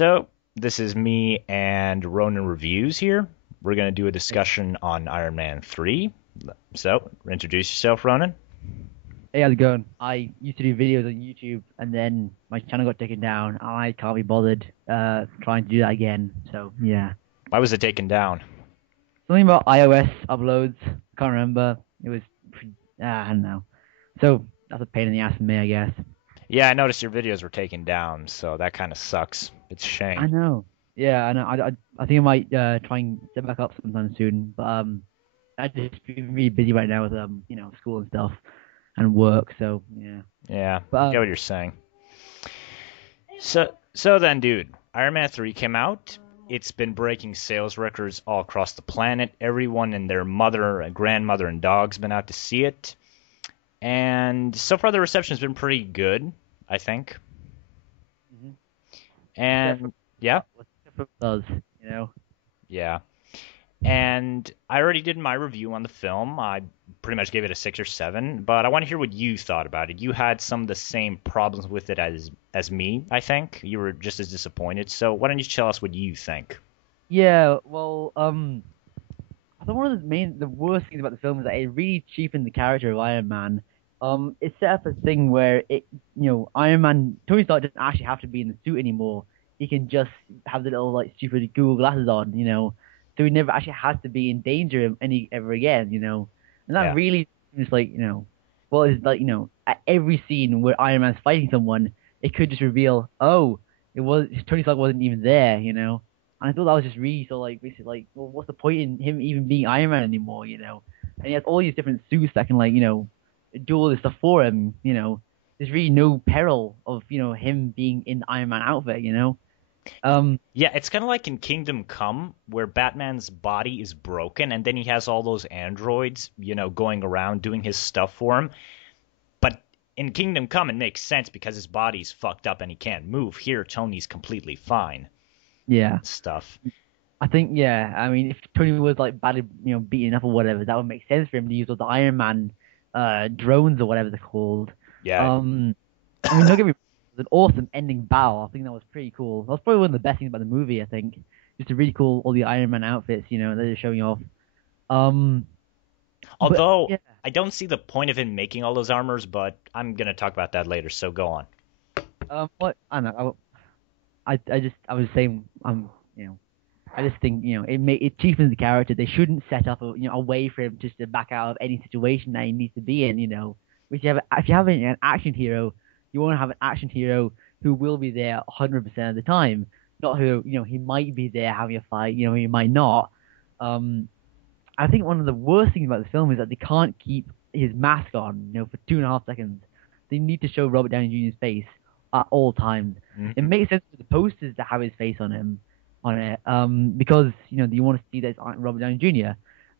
So, this is me and Ronin Reviews here. We're going to do a discussion on Iron Man 3. So, introduce yourself, Ronin. Hey, how's it going? I used to do videos on YouTube and then my channel got taken down. I can't be bothered trying to do that again. So yeah. Why was it taken down? Something about iOS uploads. Can't remember. It was I don't know. So that's a pain in the ass for me, I guess. Yeah, I noticed your videos were taken down, so that kind of sucks. It's a I shame. know. Yeah, I know. I think I might try and set back up sometime soon. But I just been really busy right now with school and stuff and work. So yeah. Yeah, But I get what you're saying. So then, dude, Iron Man 3 came out. It's been breaking sales records all across the planet. Everyone and their mother, and grandmother, and dog's been out to see it. And so far, the reception's been pretty good, I think. mhm. Except for And yeah, except for Buzz, you know. yeah. And I already did my review on the film. I pretty much gave it a 6 or 7, but I want to hear what you thought about it. You had some of the same problems with it as me, I think. You were just as disappointed. So why don't you tell us what you think? Yeah, well, I think one of the worst things about the film is that it really cheapened the character of Iron Man. It set up a thing where Iron Man, Tony Stark doesn't actually have to be in the suit anymore. He can just have the little like stupid Google glasses on, so he never actually has to be in danger any ever again, and that Yeah. really is like, well, it's like at every scene where Iron Man's fighting someone, it could just reveal, oh, it was Tony Stark wasn't even there, and I thought that was just really so like basically like, well, what's the point in him even being Iron Man anymore, And he has all these different suits that can like, do all this stuff for him, There's really no peril of, him being in the Iron Man outfit, Yeah, it's kind of like in Kingdom Come, where Batman's body is broken, and then he has all those androids, going around doing his stuff for him. But in Kingdom Come, it makes sense because his body's fucked up and he can't move. Here, Tony's completely fine. Yeah. Stuff. I think, yeah, I mean, if Tony was like badly, beaten up or whatever, that would make sense for him to use all the Iron Man drones or whatever they're called. Yeah. Um, I mean, don't get me wrong, it was an awesome ending battle. I think that was pretty cool. That was probably one of the best things about the movie, I think. Just to really cool all the Iron Man outfits, that they're showing off. Um, but Although yeah, I don't see the point of him making all those armors, but I'm gonna talk about that later. So go on. what I don't know. I was saying, I just think it cheapens the character. They shouldn't set up a way for him just to back out of any situation that he needs to be in. Which if you have an action hero, you want to have an action hero who will be there 100% of the time, not who he might be there having a fight. He might not. Um, I think one of the worst things about the film is that they can't keep his mask on, for 2.5 seconds. They need to show Robert Downey Jr.'s face at all times. It Mhm. makes sense for the posters to have his face on it, because you want to see that it's Robert Downey Jr.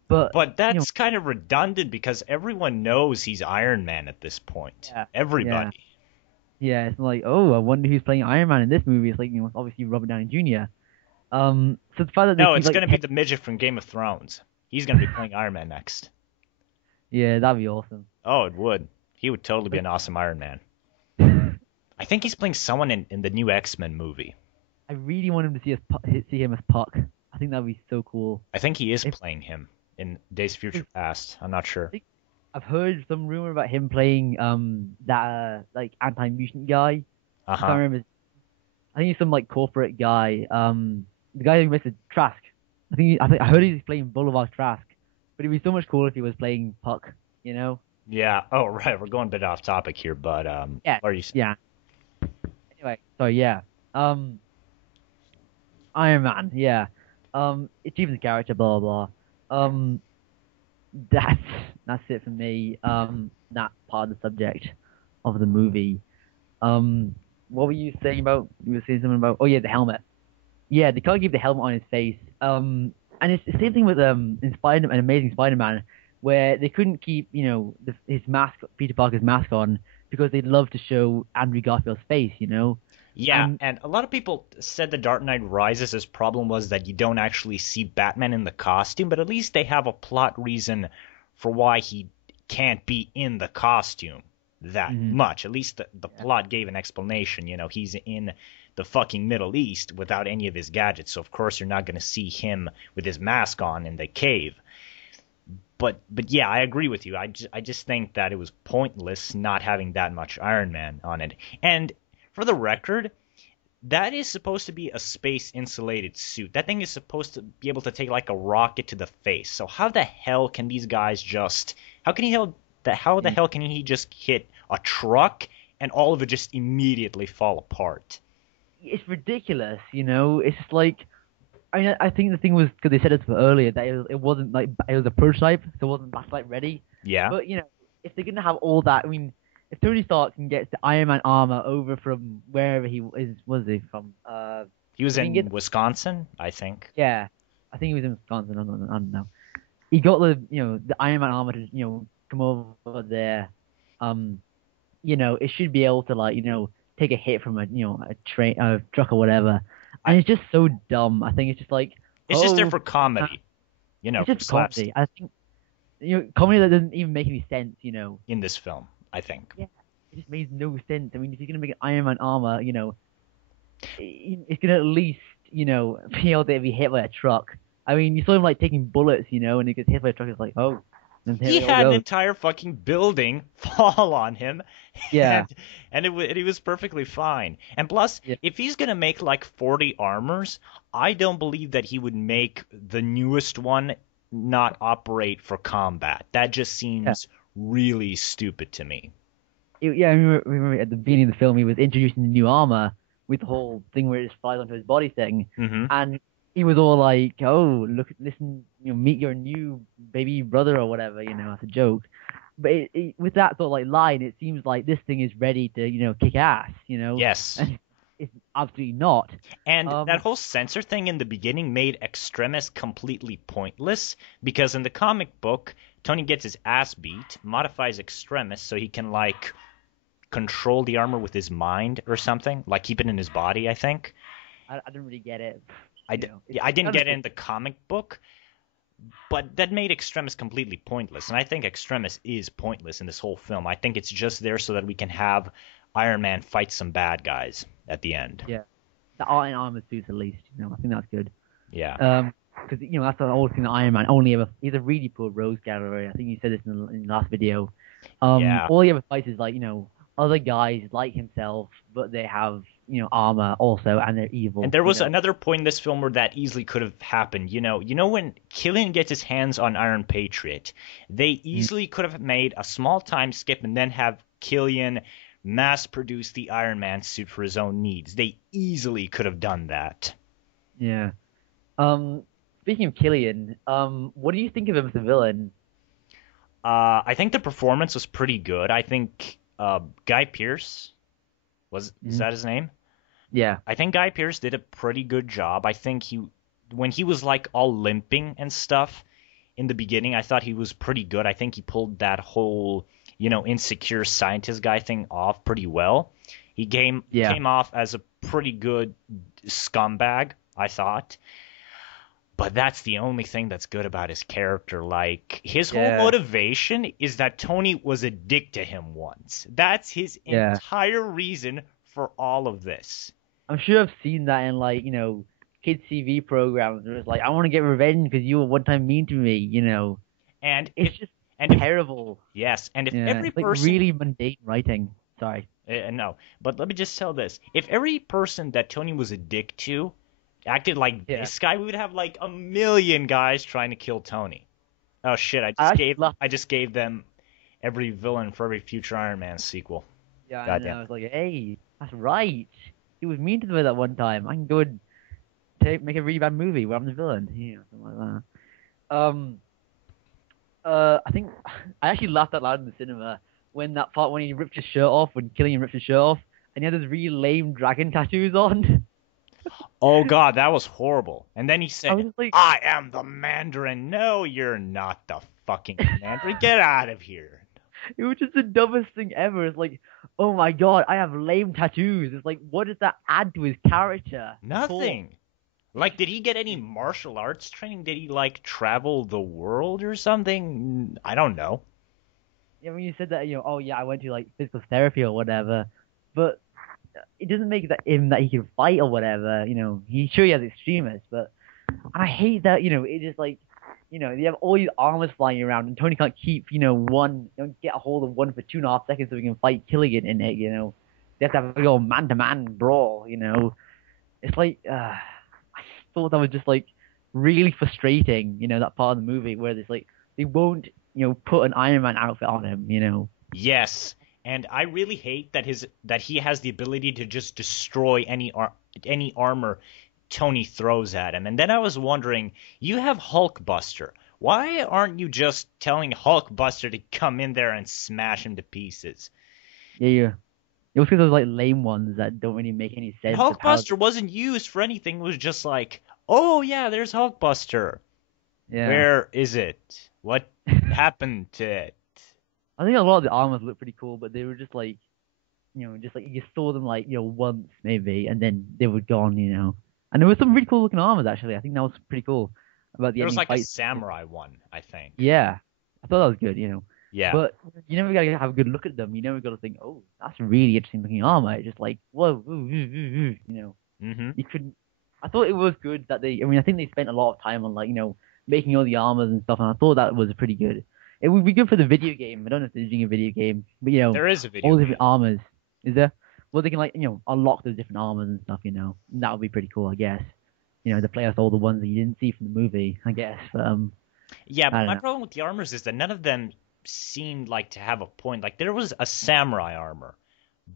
But But you know, that's kind of redundant because everyone knows he's Iron Man at this point. yeah, yeah, Everybody. yeah. It's like, oh, I wonder who's playing Iron Man in this movie. It's like, it's obviously Robert Downey Jr. So the fact that they No, keep it's like, gonna be the midget from Game of Thrones. He's gonna be playing Iron Man next. yeah, that'd be awesome. Oh, it would. He would totally be But an awesome Iron Man. I think he's playing someone in the new X-Men movie. I really want him to see him as Puck. I think that'd be so cool. I think he is If, playing him in Days of Future Past. I'm not I sure. think I've heard some rumor about him playing that like anti-mutant guy. I can't Uh-huh. remember. I think he's some like corporate guy. The guy who makes the Trask. I heard he's playing Boulevard Trask, but it'd be so much cooler if he was playing Puck. You know? Yeah. Oh, right. We're going a bit off topic here, but Yeah, what are you? yeah. Anyway, so yeah. Iron Man. Yeah. It's even the character. Blah blah blah. That's that's it for me. That part of the subject of the movie. What were you saying about? You were saying something about. Oh yeah, the helmet. Yeah, they can't keep the helmet on his face. And it's the same thing with in Spider, an Amazing Spider-Man, where they couldn't keep his mask, Peter Parker's mask on because they'd love to show Andrew Garfield's face, Yeah, and and a lot of people said the Dark Knight Rises' problem was that you don't actually see Batman in the costume, but at least they have a plot reason for why he can't be in the costume. that Hmm. much. At least the Yeah. plot gave an explanation. He's in the fucking Middle East without any of his gadgets, so of course you're not going to see him with his mask on in the cave. But yeah, I agree with you. I just think that it was pointless not having that much Iron Man on it. And for the record, that is supposed to be a space insulated suit. That thing is supposed to be able to take like a rocket to the face. So how the hell can these guys just how the hell can he just hit a truck and all of it just immediately fall apart? It's ridiculous, you know. It's just like I think the thing was because they said it earlier that it wasn't like it was a prototype, so it wasn't backlight ready. Yeah. But if they're gonna have all that, I mean, if Tony Stark can get the Iron Man armor over from wherever he was he from? He was If he can get in Wisconsin, I think. yeah, I think he was in Wisconsin. I don't know. He got the Iron Man armor to come over there. Um, it should be able to like take a hit from a train, a truck or whatever. I, And it's just so dumb. I think it's just like, it's just there oh, for comedy, it's for just comedy. slapstick I think comedy that doesn't even make any sense. in this film, I think. Yeah, it just makes no sense. I mean, if you're gonna make an Iron Man armor, it's gonna at least be able to be hit by a truck. I mean, you saw him like taking bullets, and he gets hit by a truck. It's like, oh, and there He it all had an goes. entire fucking building fall on him, Yeah, and he was perfectly fine. And plus, yeah, if he's gonna make like 40 armors, I don't believe that he would make the newest one not operate for combat. That just yeah. seems really stupid to me. Yeah, I remember at the beginning of the film, he was introducing the new armor with the whole thing where it just flies onto his body thing, Hmm. and he was all like, "Oh, look, listen, meet your new baby brother or whatever," as a joke. But with that sort of like line, it seems like this thing is ready to, kick ass, Yes. and it's absolutely not. And that Um, whole censor thing in the beginning made Extremis completely pointless because in the comic book, Tony gets his ass beat, modifies Extremis so he can like control the armor with his mind or something, like keep it in his body, I think. I didn't really get it. Yeah, It's I didn't kind of get it in the comic book, but that made Extremis completely pointless. And I think Extremis is pointless in this whole film. I think it's just there so that we can have Iron Man fight some bad guys at the end. yeah. The art and armor suits at least, I think that's good. Yeah. Because that's the whole thing that Iron Man only ever. He's a really poor rogues gallery. I think you said this in the last video. Yeah. All he ever fights is like other guys like himself, but they have armor also, and they're evil. And there was another point in this film where that easily could have happened. You know when Killian gets his hands on Iron Patriot, they easily could have made a small time skip and then have Killian mass produce the Iron Man suit for his own needs. They easily could have done that. Yeah. Speaking of Killian, what do you think of him as a villain? I think the performance was pretty good. I think Guy Pearce is Mhm. that his name? Yeah. I think Guy Pearce did a pretty good job. I think when he was like all limping and stuff in the beginning, I thought he was pretty good. I think he pulled that whole, insecure scientist guy thing off pretty well. He Yeah. came off as a pretty good scumbag, I thought. But that's the only thing that's good about his character. Like, his whole Yeah. motivation is that Tony was a dick to him once. That's his Yeah. entire reason for all of this. I'm sure I've seen that in like kids TV programs where it's like I want to get revenge because you were one time mean to me. And It's just and if terrible. yes, and if Yeah, every it's like person really mundane writing. Sorry. no, but let me just tell this: if every person that Tony was a dick to acted like Yeah. this guy, we would have like a million guys trying to kill Tony. Oh shit! I actually love. I just gave them every villain for every future Iron Man sequel. Yeah, I know. Goddamn. I was like, hey, that's right. He was mean to me that one time. I can go and make a really bad movie where I'm the villain. Something like that. I think I actually laughed out loud in the cinema when that part when he ripped his shirt off, when Killian ripped his shirt off, and he had those really lame dragon tattoos on. Oh god, that was horrible. And then he I said, was just like, "I am the Mandarin." No, you're not the fucking Mandarin. Get out of here. it was just the dumbest thing ever. It's like, oh my god, I have lame tattoos. It's like, what does that add to his character? Nothing. Like, did he get any martial arts training? Did he, like, travel the world or something? I don't know. I mean, you said that, oh yeah, I went to like physical therapy or whatever, but it doesn't make that him that he can fight or whatever. He has extremists, but and I hate that. It just like, you have all these armors flying around, and Tony can't keep, one, get a hold of one for 2.5 seconds so he can fight Killigan in it. They have to have a go man-to-man brawl. It's like, I thought that was just like really frustrating. That part of the movie where it's like they won't, put an Iron Man outfit on him. Yes, and I really hate that he has the ability to just destroy any armor Tony throws at him. And then I was wondering, you have Hulkbuster. Why aren't you just telling Hulkbuster to come in there and smash him to pieces? Yeah, yeah. It was because those like lame ones that don't really make any And sense of how. Hulkbuster wasn't used for anything. It was just like, oh yeah, there's Hulkbuster. Yeah. Where is it? What happened to it? I think a lot of the armors look pretty cool, but they were just like, just like you saw them like, once maybe, and then they were gone. And there was some really cool looking armors actually. I think that was pretty cool about the There was ending like a fight. samurai one, I think. Yeah, I thought that was good. Yeah. But you never gotta have a good look at them. You never gotta think, oh, that's a really interesting looking armor. It's just like, whoa, Mm-hmm. you couldn't. I thought it was good that they. I mean, I think they spent a lot of time on like, making all the armors and stuff, and I thought that was pretty good. It would be good for the video game. I don't know if they're doing a video game, but There is a all video the game. different armors. Is there? Well, they can like, unlock the different armors and stuff. And that would be pretty cool, I guess. To play out all the ones that you didn't see from the movie, I guess. But Yeah, I but don't my know. problem with the armors is that none of them seemed like to have a point. Like there was a samurai armor,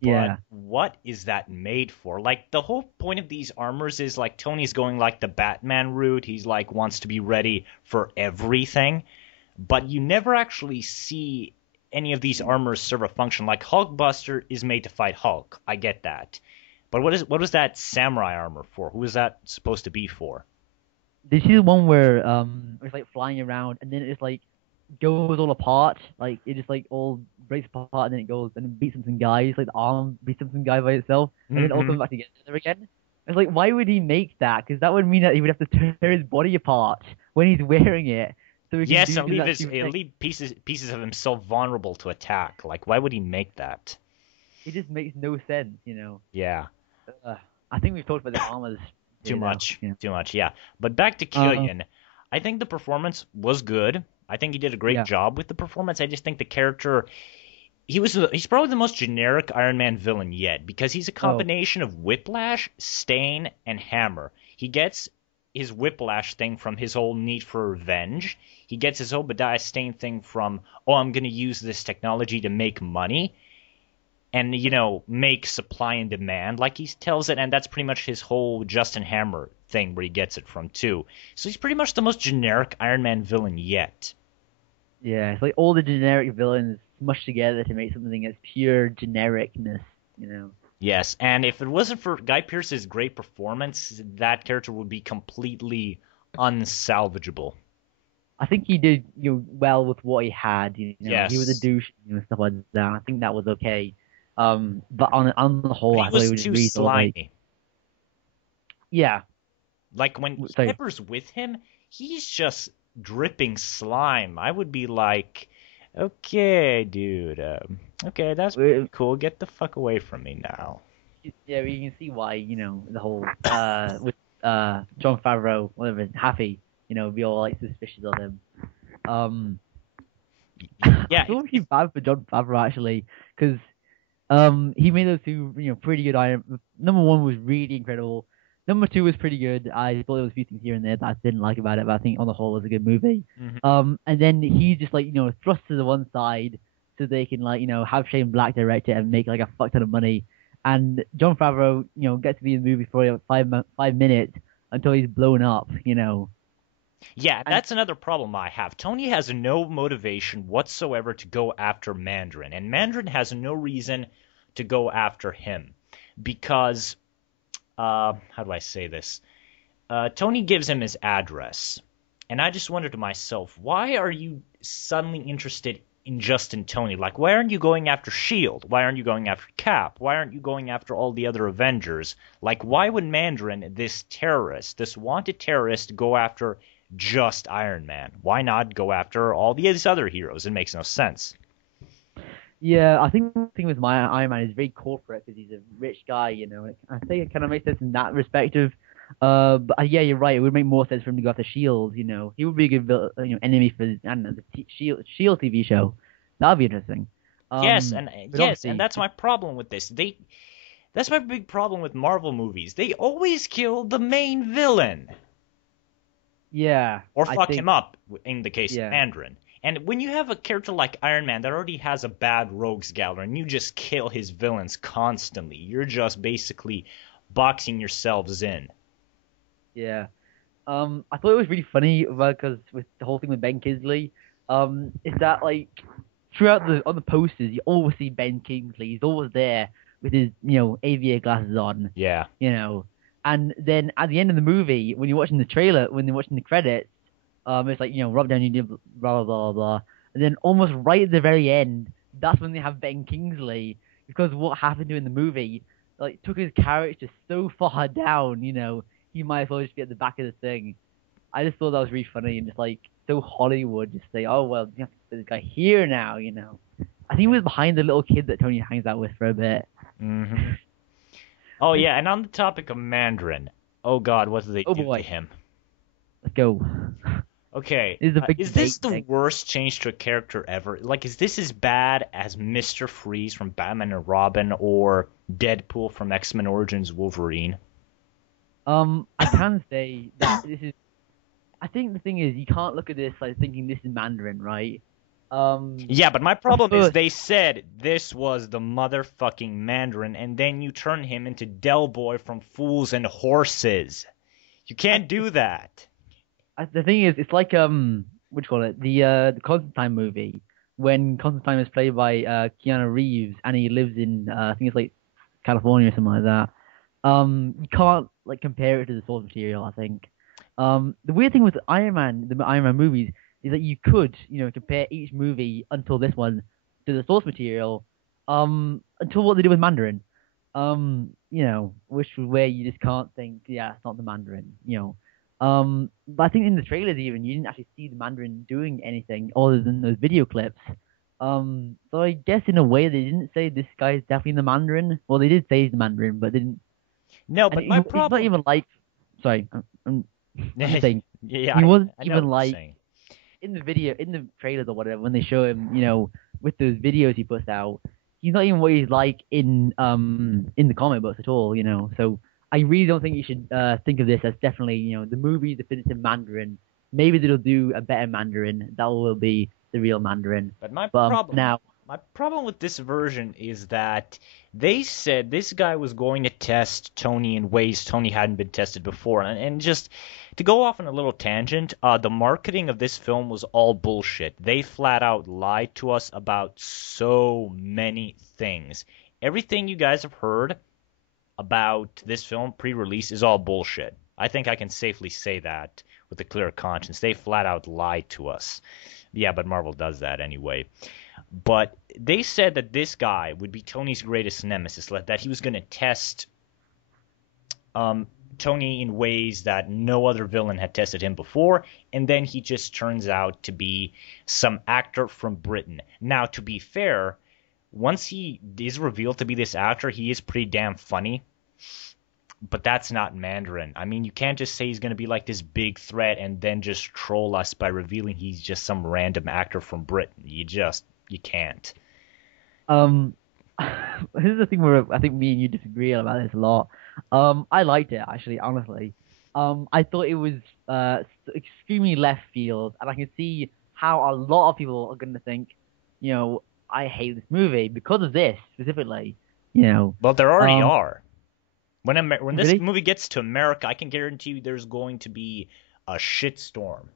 but Yeah, what is that made for? Like the whole point of these armors is like Tony's going like the Batman route. He's like wants to be ready for everything, but you never actually see any of these armors serve a function. Like Hulkbuster is made to fight Hulk. I get that. But what was that samurai armor for? Who is that supposed to be for? did you see the one where it's like flying around and then it just like goes all apart? Like it just like all breaks apart and then it goes and it beats up some guys. Like the arm beats up some guy by itself and then it all Hmm. comes back together again. It's like, why would he make that? Because that would mean that he would have to tear his body apart when he's wearing it, so he can Yes, do and leave that his stupid thing. leave pieces of himself vulnerable to attack. Like, why would he make that? It just makes no sense. Yeah, Uh, I think we've talked about the armors. too Now. much, too much. Yeah, but back to Uh, Killian. I think the performance was good. I think he did a great yeah. job with the performance. I just think the character he's probably the most generic Iron Man villain yet because he's a Oh, combination of Whiplash, Stain, and Hammer. He gets his Whiplash thing from his whole need for revenge. He gets his Obadiah Stane thing from, oh, I'm going to use this technology to make money and, make supply and demand, like he tells it. And that's pretty much his whole Justin Hammer thing where he gets it from, too. So he's pretty much the most generic Iron Man villain yet. yeah. It's like all the generic villains smushed together to make something as pure genericness. Yes, and if it wasn't for Guy Pearce's great performance, that character would be completely unsalvageable. I think he did well with what he had. He was a Yes. douche, stuff like that. I think that was okay. But on the But whole, he I thought it was was just too really sort of like, slimy. yeah. Like when So Pepper's with him, he's just dripping slime. I would be like, okay, dude, okay, that's pretty cool. Get the fuck away from me now. yeah, you can see why the whole with John Favreau, whatever, Happy, be all like suspicious of him. Um, I Yeah, feel really bad for John Favreau actually, because he made those two pretty good Iron. Number one was really incredible. Number two was pretty good. I thought there was a few things here and there that I didn't like about it, but I think on the whole it was a good movie. mhm. And then he just like thrust to the one side so they can like have Shane Black direct it and make like a fuck ton of money. And John Favreau gets to be in the movie for 5 minutes until he's blown up. Yeah, And that's another problem I have. Tony has no motivation whatsoever to go after Mandarin, and Mandarin has no reason to go after him because, how do I say this? Tony gives him his address, and I just wonder to myself, why are you suddenly interested in Justin Tony? Like, why aren't you going after Shield? Why aren't you going after Cap? Why aren't you going after all the other Avengers? Like, why would Mandarin, this terrorist, this wanted terrorist, go after just Iron Man? Why not go after all these other heroes? It makes no sense. Yeah, I think the thing with my Iron Man is very corporate because he's a rich guy, you know. I think it kind of makes sense in that perspective. But yeah, you're right. It would make more sense for him to go after Shield. You know, he would be a good enemy for I don't know the Shield TV show. That would be interesting. Yes, But and obviously, that's my problem with this. That's my big problem with Marvel movies. They always kill the main villain yeah, or I fuck him think up in the case of yeah, Mandarin. And when you have a character like Iron Man that already has a bad rogues gallery and you just kill his villains constantly, you're just basically boxing yourselves in. yeah. I thought it was really funny because with the whole thing with Ben Kingsley, is that like throughout the on the posters, you always see Ben Kingsley. He's always there with his, aviator glasses on, Yeah. you know. And then at the end of the movie, when you're watching the trailer, when you're watching the credits, it's like, Rob Downey Jr. blah blah blah blah. And then almost right at the very end, that's when they have Ben Kingsley because what happened to him in the movie, like took his character so far down, he might as well just be at the back of the thing. I just thought that was really funny and just like so Hollywood, just say, oh well, you have to put this guy here now, I think he was behind the little kid that Tony hangs out with for a bit. Hmm. Oh Like, yeah, and on the topic of Mandarin, oh God, what did they oh do to boy, him? let's go. Okay, This is a big is this debate the thing. worst change to a character ever? Like, is this as bad as Mr. Freeze from Batman and Robin or Deadpool from X-Men Origins Wolverine? I can say that this is. I think the thing is, you can't look at this like thinking this is Mandarin, right? Yeah, but my At problem is first, they said this was the motherfucking Mandarin, and then you turn him into Del Boy from Fools and Horses. You I, can't do that. the thing is, it's like what do you call it? The Constantine movie when Constantine was played by Keanu Reeves and he lives in I think it's like California or something like that. You can't like compare it to the source material. I think. The weird thing with Iron Man, the Iron Man movies, is that you could, compare each movie until this one to the source material, until what they did with Mandarin. Which was where you just can't think, yeah, it's not the Mandarin. But I think in the trailers even you didn't actually see the Mandarin doing anything other than those video clips. So I guess in a way they didn't say this guy is definitely the Mandarin. Well, they did say he's the Mandarin, but they didn't. No, And but my he's not problem. even like. Sorry, I'm just saying Yeah, he wasn't I know even what you're like saying. in the video, in the trailers or whatever when they show him, with those videos he puts out. He's not even what he's like in the comic books at all. So I really don't think you should think of this as definitely the movie definitive Mandarin. Maybe they'll do a better Mandarin. That will be the real Mandarin. But But now, my problem with this version is that they said this guy was going to test Tony in ways Tony hadn't been tested before, and just to go off on a little tangent, the marketing of this film was all bullshit. They flat out lied to us about so many things. Everything you guys have heard about this film pre-release is all bullshit. I think I can safely say that with a clear conscience. They flat out lied to us. Yeah, but Marvel does that anyway. But they said that this guy would be Tony's greatest nemesis, that he was going to test Tony in ways that no other villain had tested him before, and then he just turns out to be some actor from Britain. Now, to be fair, once he is revealed to be this actor, he is pretty damn funny. But that's not Mandarin. I mean, you can't just say he's going to be like this big threat and then just troll us by revealing he's just some random actor from Britain. You can't. um, this is the thing where I think me and you disagree about this a lot. I liked it actually, honestly. I thought it was extremely left field, and I can see how a lot of people are going to think, I hate this movie because of this specifically. You know, Well, there already um, are. When this really? movie gets to America, I can guarantee you there's going to be a shitstorm.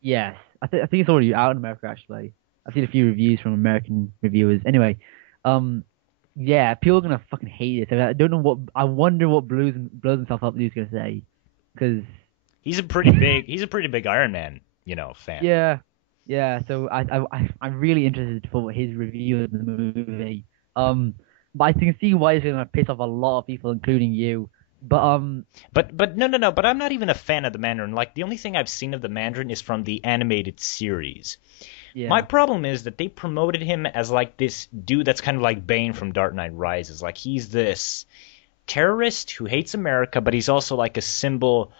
Yes, I think it's already out in America actually. I've seen a few reviews from American reviewers. Anyway, um, yeah, people are gonna fucking hate it. I don't know what. I wonder what blows himself up. He's gonna say because He's a pretty big Iron Man, fan. yeah, yeah. So I'm really interested for his review of the movie. But I can see why it's gonna piss off a lot of people, including you. But But no. But I'm not even a fan of the Mandarin. Like the only thing I've seen of the Mandarin is from the animated series. My Yeah. problem is that they promoted him as like this dude that's kind of like Bane from Dark Knight Rises. Like he's this terrorist who hates America, but he's also like a symbol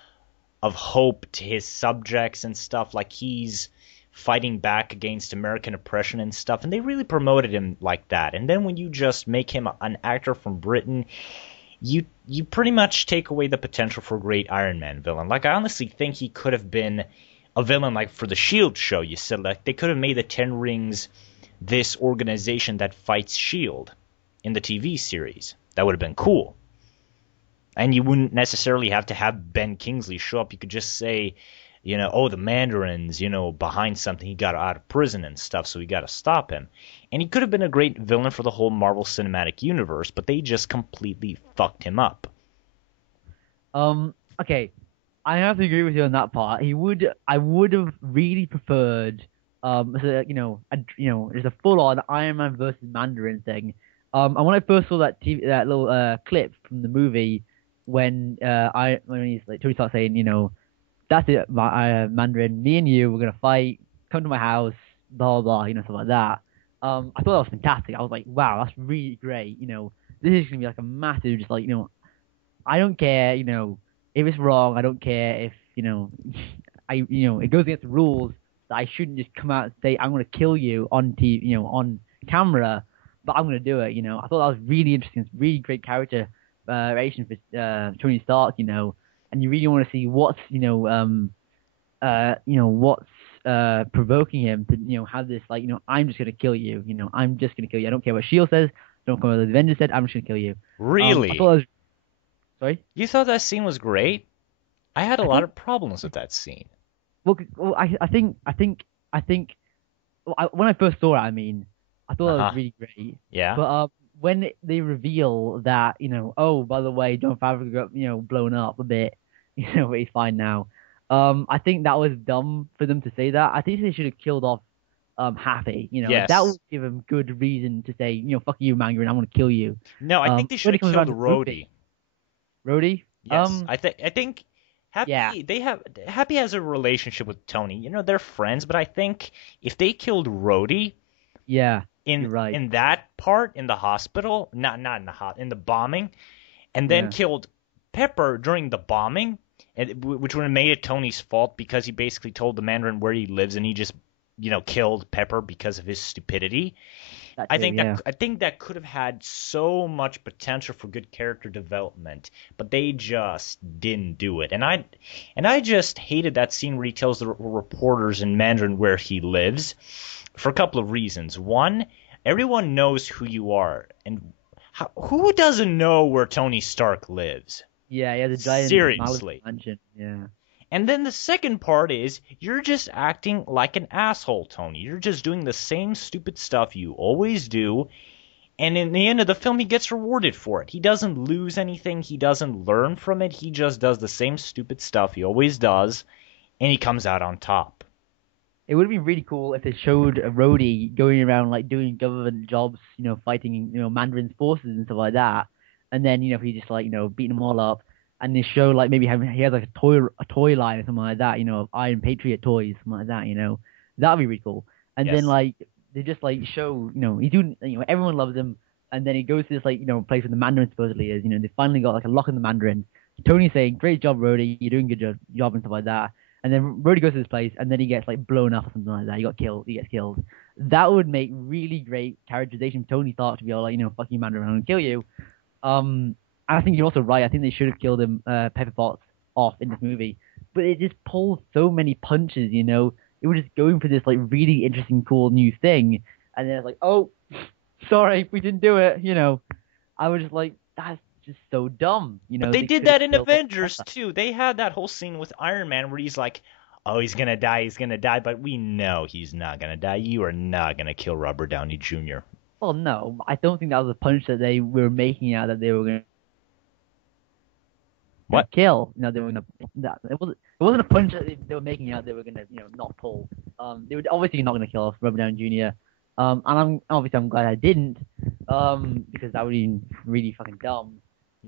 of hope to his subjects and stuff. Like he's fighting back against American oppression and stuff. And they really promoted him like that. And then when you just make him an actor from Britain, you pretty much take away the potential for a great Iron Man villain. Like I honestly think he could have been a villain like for the Shield show. You said like they could have made the Ten Rings this organization that fights Shield in the TV series. That would have been cool. And you wouldn't necessarily have to have Ben Kingsley show up. You could just say, oh, the Mandarin's, behind something. He got out of prison and stuff, so we got to stop him. And he could have been a great villain for the whole Marvel Cinematic Universe, but they just completely fucked him up. Okay, I have to agree with you on that part. I would have really preferred, so, there's a full-on Iron Man versus Mandarin thing. And when I first saw that little clip from the movie, when he's like Tony starts saying, that's it, Mandarin, me and you, we're gonna fight, come to my house, blah blah blah, stuff like that. I thought that was fantastic. I was like, wow, that's really great. This is gonna be like a massive, just like, I don't care, if it's wrong. I don't care if, it goes against the rules that I shouldn't just come out and say I'm gonna kill you on TV, on camera, but I'm gonna do it. I thought that was really interesting. It's really great character relation for Tony Stark. And you really want to see what's provoking him to have this like I'm just gonna kill you. I'm just gonna kill you. I don't care what Shield says. Don't care what the Avengers said. I'm just gonna kill you. I thought Really? that was sorry. You thought that scene was great? I had a I lot think of problems with that scene. well I think when I first saw it, I thought that was Uh-huh. really great. Yeah? But when they reveal that, oh, by the way, John Favreau got, blown up a bit, but he's fine now. I think that was dumb for them to say that. I think they should have killed off Happy. Like that would Yes. give him good reason to say, fuck you, Mandarin, I'm gonna kill you. No, I think they should When it have comes killed around to Rhodey, Rhodey. Rhodey, Yes. I think yeah, Happy has a relationship with Tony. They're friends, but I think if they killed Rhodey yeah, in you're right, in that part in the hospital, not in in the bombing, and then yeah, killed Pepper during the bombing, which would have made it Tony's fault because he basically told the Mandarin where he lives and he just, killed Pepper because of his stupidity. that I too, think that yeah. I think that could have had so much potential for good character development, but they just didn't do it. And I just hated that scene where he tells the reporters in Mandarin where he lives for a couple of reasons. One, everyone knows who you are, and who doesn't know where Tony Stark lives? Yeah, he has a giant Malibu Seriously. mansion. Yeah. And then the second part is you're just acting like an asshole, Tony. You're just doing the same stupid stuff you always do. And in the end of the film, he gets rewarded for it. He doesn't lose anything. He doesn't learn from it. He just does the same stupid stuff he always does. And he comes out on top. It would have been really cool if they showed a Rhodey going around like doing government jobs, fighting, Mandarin's forces and stuff like that. And then, he just like, beating them all up. And they show like maybe having he has like a toy line or something like that, of Iron Patriot toys, something like that. That'd be really cool. And then Yes. like they just like show, he's doing, everyone loves him. And then he goes to this like, place where the Mandarin supposedly is. They finally got like a lock in the Mandarin. Tony's saying, "Great job, Rhodey. You're doing a good job and stuff like that." And then Rhodey goes to this place, and then he gets like blown up or something like that. He got killed. He gets killed. That would make really great characterization for Tony Stark to be all like, "Fuck you, Mandarin, I'm gonna kill you." And I think you're also right. I think they should have killed him, Pepper Potts, off in this movie. But it just pulls so many punches. It was just going for this like really interesting, cool new thing, and then it's like, "Oh, sorry, we didn't do it." I was just like, "That's just so dumb." But they They did could have that in killed off Avengers Pepper. too. They had that whole scene with Iron Man where he's like, "Oh, he's gonna die," but we know he's not gonna die. You are not gonna kill Robert Downey Jr. Well, no, I don't think that was a punch that they were making out that they were gonna What? kill. They were gonna. That it wasn't a punch that they were making out they were gonna not pull. They were obviously not gonna kill off Robert Downey Jr. And I'm glad I didn't. Because that would be really fucking dumb.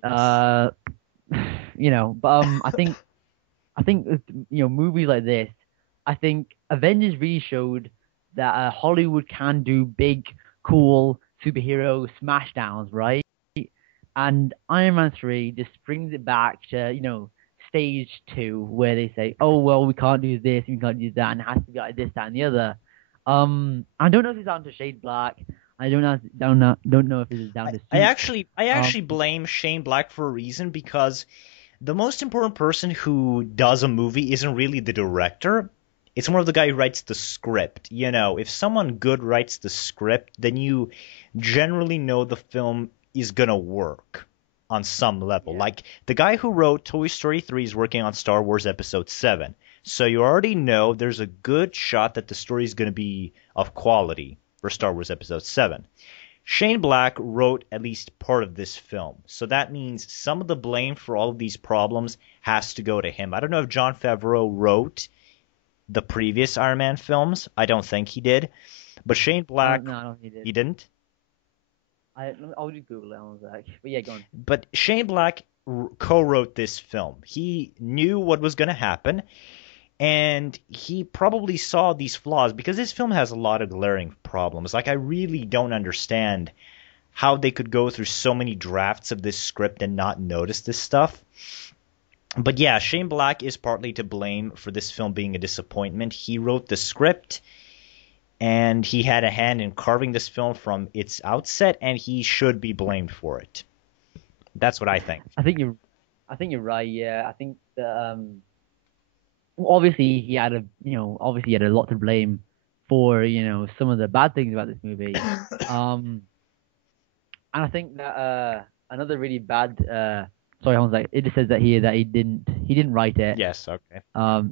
Yes. Uh, but I think movies like this, I think Avengers really showed that Hollywood can do big, cool superhero smashdowns, right? And Iron Man 3 just brings it back to, stage two, where they say, oh, well, we can't do this, we can't do that, and it has to be like this, that, and the other. I don't know if it's down to Shade Black. I don't know if it's down to I suits. actually blame Shane Black for a reason because the most important person who does a movie isn't really the director. It's more of the guy who writes the script. If someone good writes the script, then you generally know the film is gonna work on some level. Yeah. Like the guy who wrote Toy Story 3 is working on Star Wars Episode 7. So you already know there's a good shot that the story is gonna be of quality for Star Wars Episode 7. Shane Black wrote at least part of this film. So that means some of the blame for all of these problems has to go to him. I don't know if Jon Favreau wrote the previous Iron Man films. I don't think he did. But Shane Black, No, I don't think he did. he didn't? I'll just Google it on Zach. But yeah, go on. But Shane Black co-wrote this film. He knew what was going to happen, and he probably saw these flaws because this film has a lot of glaring problems. Like, I really don't understand how they could go through so many drafts of this script and not notice this stuff. But yeah, Shane Black is partly to blame for this film being a disappointment. He wrote the script, and he had a hand in carving this film from its outset, and he should be blamed for it. That's what I think. I think you're right. Yeah, I think that obviously he had a lot to blame for some of the bad things about this movie. And I think that another really bad sorry, hold on a sec. It just says that here that he didn't write it. Yes, okay.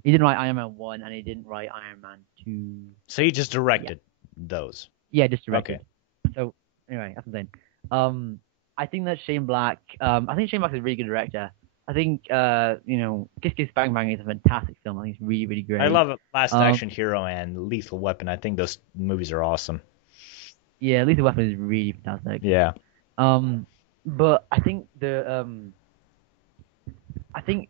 He didn't write Iron Man 1 and he didn't write Iron Man 2. So he just directed those. Yeah, just directed. Okay. So anyway, that's what I'm saying. I think that Shane Black. I think Shane Black is a really good director. I think Kiss Kiss Bang Bang is a fantastic film. I think it's really, really great. I love Last Action Hero and Lethal Weapon. I think those movies are awesome. Yeah, Lethal Weapon is really fantastic. Yeah. But I think I think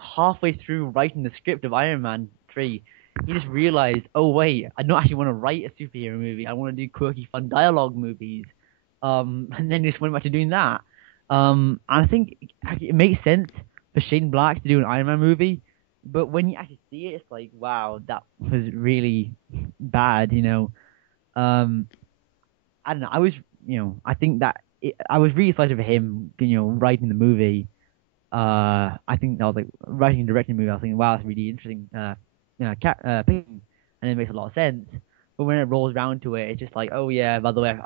halfway through writing the script of Iron Man 3, he just realized, oh wait, I don't actually want to write a superhero movie. I want to do quirky, fun dialogue movies. And then he just went back to doing that. And I think it makes sense for Shane Black to do an Iron Man movie, but when you actually see it, it's like, wow, that was really bad. I don't know. I think that I was really excited for him, writing the movie. I think I was like writing and directing the movie. I was thinking, wow, that's really interesting. Picking, and it makes a lot of sense. But when it rolls around to it, it's just like, oh yeah, by the way,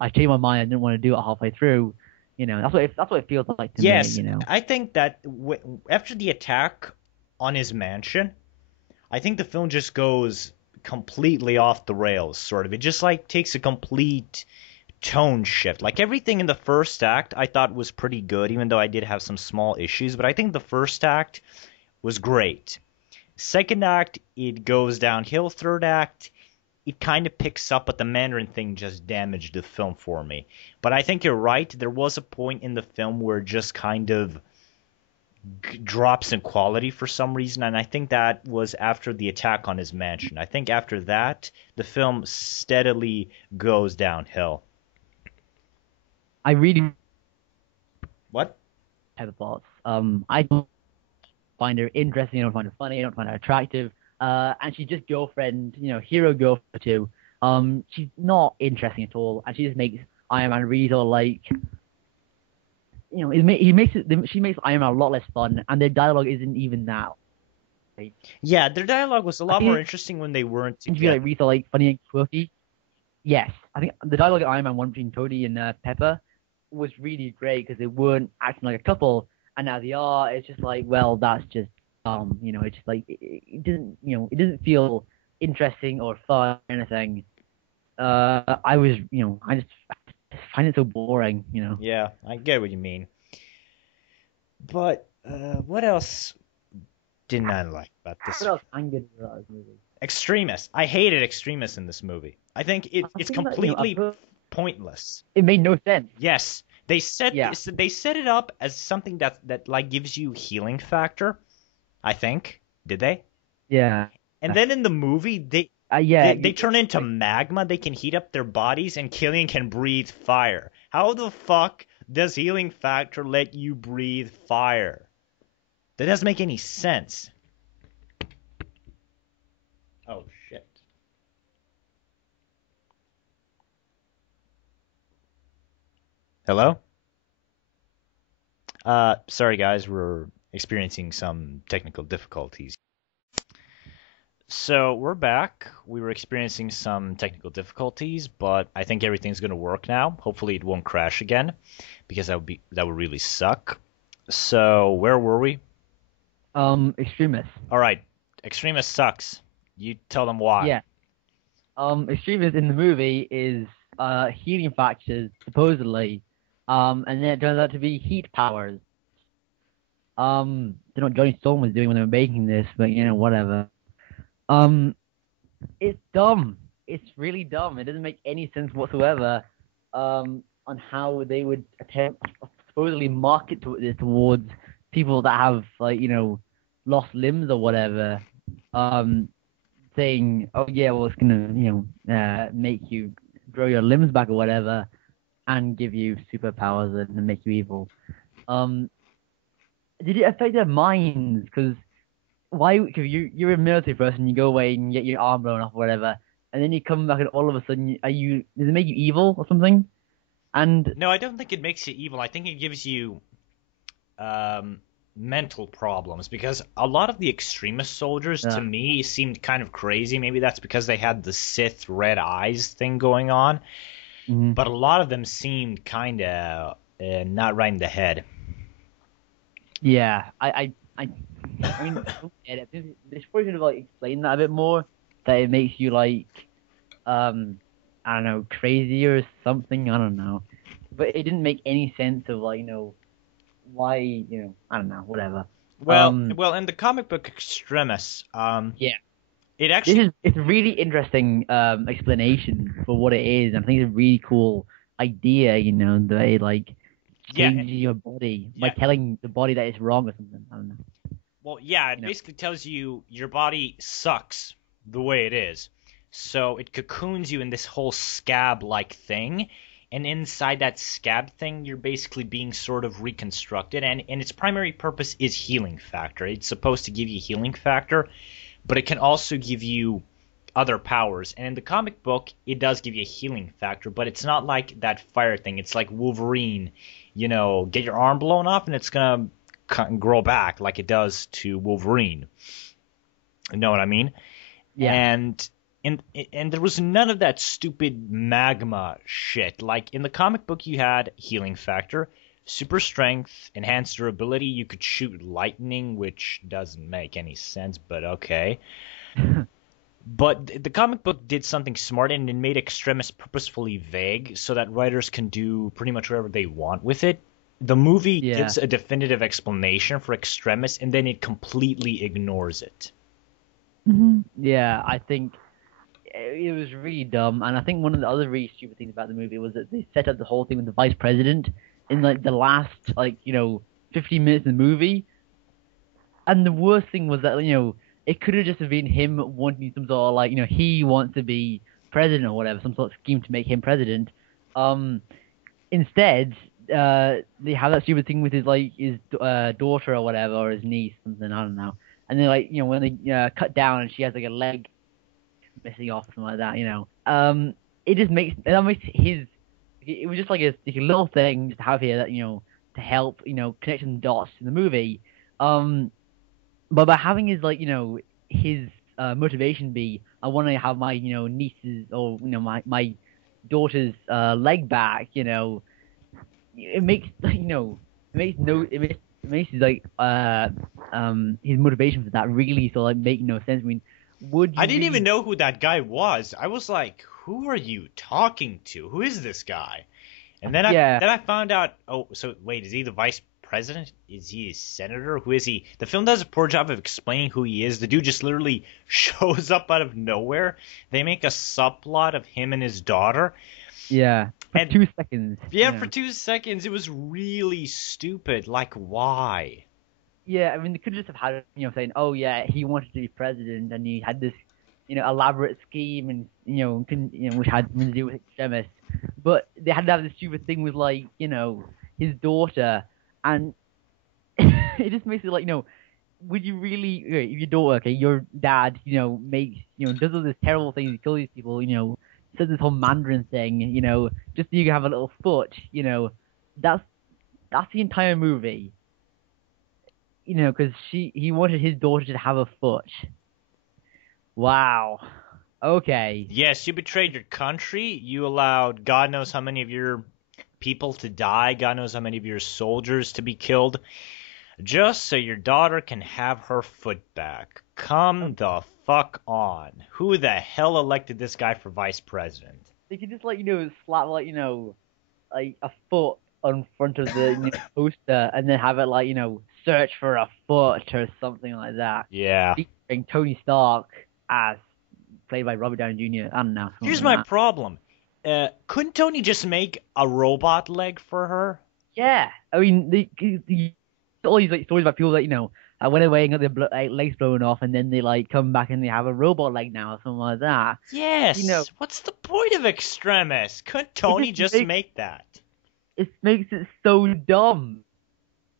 I changed my mind. I didn't want to do it halfway through. That's what it feels like to me. Yes, I think that after the attack on his mansion, I think the film just goes completely off the rails. Sort of, it just like takes a complete tone shift. Like everything in the first act, I thought was pretty good, even though I did have some small issues. But I think the first act was great. Second act, it goes downhill. Third act, it kind of picks up, but the Mandarin thing just damaged the film for me. But I think you're right. There was a point in the film where it just kind of drops in quality for some reason, and I think that was after the attack on his mansion. I think after that, the film steadily goes downhill. I really What? have thoughts. I don't find her interesting. I don't find her funny. I don't find her attractive. And she's just girlfriend, hero girlfriend too. She's not interesting at all, and she just makes Iron Man really sort of like, she makes Iron Man a lot less fun, and their dialogue isn't even that. Right? Yeah, their dialogue was a lot more interesting when they weren't together. To be like really sort of like funny and quirky. Yes, I think the dialogue in Iron Man 1 between Tony and Pepper was really great because they weren't acting like a couple, and now they are. It's just like, well, that's just it's just like it doesn't feel interesting or fun or anything. I just find it so boring. Yeah, I get what you mean. But what else didn't I like about this? What else I'm good about this movie? Extremists. I hated Extremists in this movie. I think it's completely pointless. It made no sense. Yes, they set it up as something that like gives you healing factor. I think. Did they? Yeah. And then in the movie, Yeah, They turn into magma, they can heat up their bodies, and Killian can breathe fire. How the fuck does healing factor let you breathe fire? That doesn't make any sense. Oh shit. Hello? Sorry guys, we're experiencing some technical difficulties. So we're back. We were experiencing some technical difficulties, but I think everything's gonna work now. Hopefully it won't crash again, because that would really suck. So where were we? Extremists. All right, Extremist sucks. You tell them why. Yeah. Extremists in the movie is healing factors supposedly, and then it turns out to be heat powers. Don't know what Johnny Storm was doing when they were making this, but whatever. Um, it's dumb. It's really dumb. It doesn't make any sense whatsoever. On how they would attempt supposedly market this towards people that have lost limbs or whatever. Um, saying, "Oh yeah, well it's gonna make you grow your limbs back or whatever, and give you superpowers and make you evil." Um, did it affect their minds? Because why? Because you're a military person, you go away and you get your arm blown off or whatever, and then you come back and all of a sudden, does it make you evil or something? And No, I don't think it makes you evil. I think it gives you um, mental problems, because a lot of the extremist soldiers to me seemed kind of crazy. Maybe that's because they had the Sith red eyes thing going on, but a lot of them seemed kind of not right in the head. yeah, I mean, I don't get it. They probably should have explained that a bit more. That it makes you I don't know, crazy or something. I don't know, but it didn't make any sense of why I don't know, whatever. Well, in the comic book Extremis, Yeah, it actually it's a really interesting explanation for what it is. I think it's a really cool idea. That it yeah, changes your body by yeah. telling the body that it's wrong or something. I don't know. Well, yeah, it basically tells you your body sucks the way it is. So it cocoons you in this whole scab-like thing, and inside that scab thing, you're basically being sort of reconstructed, and its primary purpose is healing factor. It's supposed to give you healing factor, but it can also give you other powers. And in the comic book, it does give you a healing factor, but it's not like that fire thing. It's like Wolverine, get your arm blown off, and it's gonna grow back like it does to Wolverine. You know what I mean? Yeah. And there was none of that stupid magma shit. Like in the comic book, you had healing factor, super strength, enhanced durability. You could shoot lightning, which doesn't make any sense, but okay. But the comic book did something smart, and it made Extremis purposefully vague so that writers can do pretty much whatever they want with it. The movie gives a definitive explanation for Extremis, and then it completely ignores it. Yeah, I think it was really dumb, and I think one of the other really stupid things about the movie was that they set up the whole thing with the vice president in the last 15 minutes of the movie, and the worst thing was that it could have just been him wanting some sort of he wants to be president or whatever, some sort of scheme to make him president. Instead, they have that stupid thing with his daughter or whatever, or his niece, something, I don't know. And then when they cut down and she has a leg missing off, something like that, it just makes his. It was just a little thing just to have here that to help connect some dots in the movie. But by having his motivation be, I want to have my nieces or my daughter's leg back, it makes it makes his motivation for that really make no sense. I mean, I didn't even know who that guy was. I was like, who are you talking to? Who is this guy? And then I found out, oh, so wait, is he the vice president? Is he a senator? Who is he? The film does a poor job of explaining who he is. The dude just literally shows up out of nowhere. They make a subplot of him and his daughter. Yeah. For 2 seconds. Yeah, for 2 seconds. It was really stupid. Like, why? Yeah, I mean, they could just have had saying, oh, yeah, he wanted to be president, and he had this elaborate scheme and which had something to do with extremists, but they had to have this stupid thing with like his daughter, and it just makes it like would you really okay, if your daughter, okay, your dad, makes does all this terrible things to kill these people, says this whole Mandarin thing, just so you can have a little foot, that's that's the entire movie, because he wanted his daughter to have a foot. Wow. Okay. Yes, you betrayed your country. You allowed God knows how many of your people to die, God knows how many of your soldiers to be killed, just so your daughter can have her foot back. Come the fuck on. Who the hell elected this guy for vice president? They could just like slap like like a foot on front of the poster and then have it like search for a foot or something like that. Yeah. Featuring Tony Stark as played by Robert Downey Jr. I don't know. Here's Like my that. problem. Couldn't Tony just make a robot leg for her? Yeah, I mean all these like stories about people that went away and got their legs blown off, and then they like come back and they have a robot leg now or something like that. Yes. What's the point of Extremis? Couldn't Tony just make that? It makes it so dumb.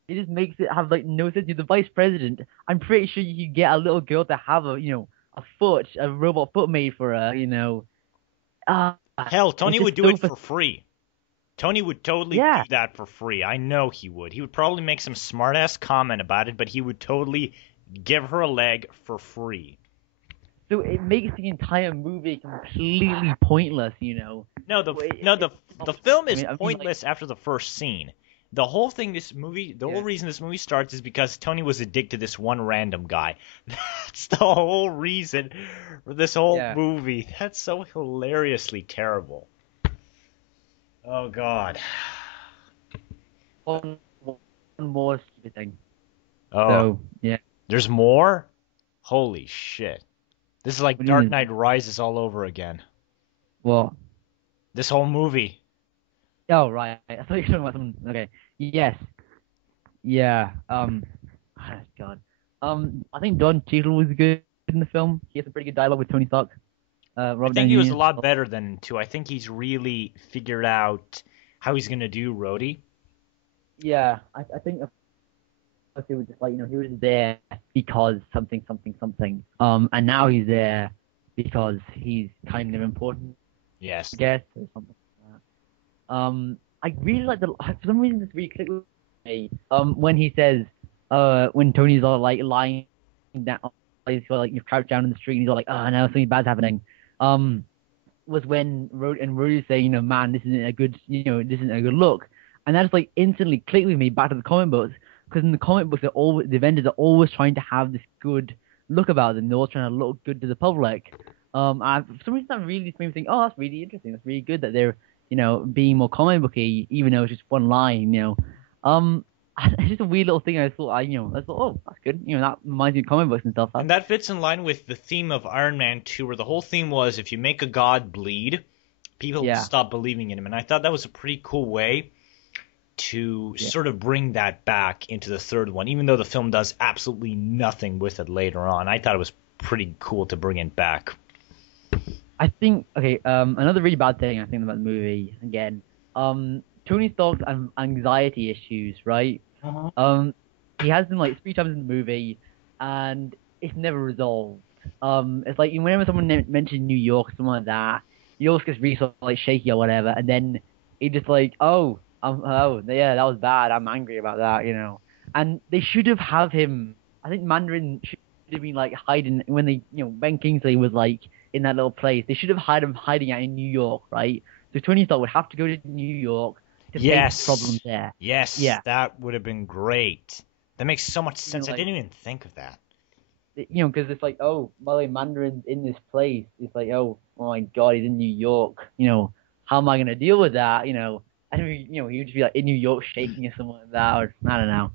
It just makes it have like no sense. You're the vice president. I'm pretty sure you could get a little girl to have a robot foot made for her. Hell, Tony it's would just do so it for free. Tony would totally do yeah. that for free. I know he would. He would probably make some smart-ass comment about it, but he would totally give her a leg for free. So it makes the entire movie completely pointless. No, the film is I mean, pointless after the first scene. The whole reason this movie starts is because Tony was addicted to this one random guy. That's the whole reason for this whole movie. That's so hilariously terrible. Oh God. One more stupid thing. Oh, So yeah. there's more? Holy shit. This is like What do you Dark mean? Knight Rises all over again. What? This whole movie. Oh right. I thought you were talking about something. Okay. Yes. Yeah. God. I think Don Cheadle was good in the film. He has a pretty good dialogue with Tony Stark. I Robert think Downey he was a Jr. lot better than two. I think he's really figured out how he's gonna do Rhodey. Yeah. I think it was just like he was there because something something something. And now he's there because he's kind of important, Yes. I guess, or something like that. I really like for some reason this really clicked with me. When he says, when Tony's all like lying down, he's got like crouched down in the street, and he's all like, oh no, something bad's happening. Was when Rhodey's saying, man, this isn't a good, this isn't a good look, and that just like instantly clicked with me back to the comic books, because in the comic books, the Avengers are always trying to have this good look about them. They're always trying to look good to the public. And for some reason, that really just made me think, oh, that's really interesting. That's really good that they're, being more comic booky, even though it's just one line. It's just a weird little thing. I thought, oh, that's good. That reminds me of comic books and stuff. And that fits in line with the theme of Iron Man 2, where the whole theme was if you make a god bleed, people will stop believing in him. And I thought that was a pretty cool way to sort of bring that back into the third one, even though the film does absolutely nothing with it later on. I thought it was pretty cool to bring it back. I think, okay, another really bad thing I think about the movie, again, Tony Stark's anxiety issues, right? He has them like 3 times in the movie, and it's never resolved. It's like whenever someone mentions New York, something like that, he always gets really sort of like shaky or whatever, and then he just like, oh yeah, that was bad. I'm angry about that, And they should have him. I think Mandarin should have been like hiding when they, Ben Kingsley was like in that little place. They should have had him hiding out in New York, right? So Tony Stark would have to go to New York to face problems there. Yes, yeah, that would have been great. That makes so much sense. I didn't even think of that. Because it's like, oh, well, Mandarin's in this place. It's like, oh my God, he's in New York. How am I gonna deal with that? I think he would just be like in New York shaking or something like that, or I don't know.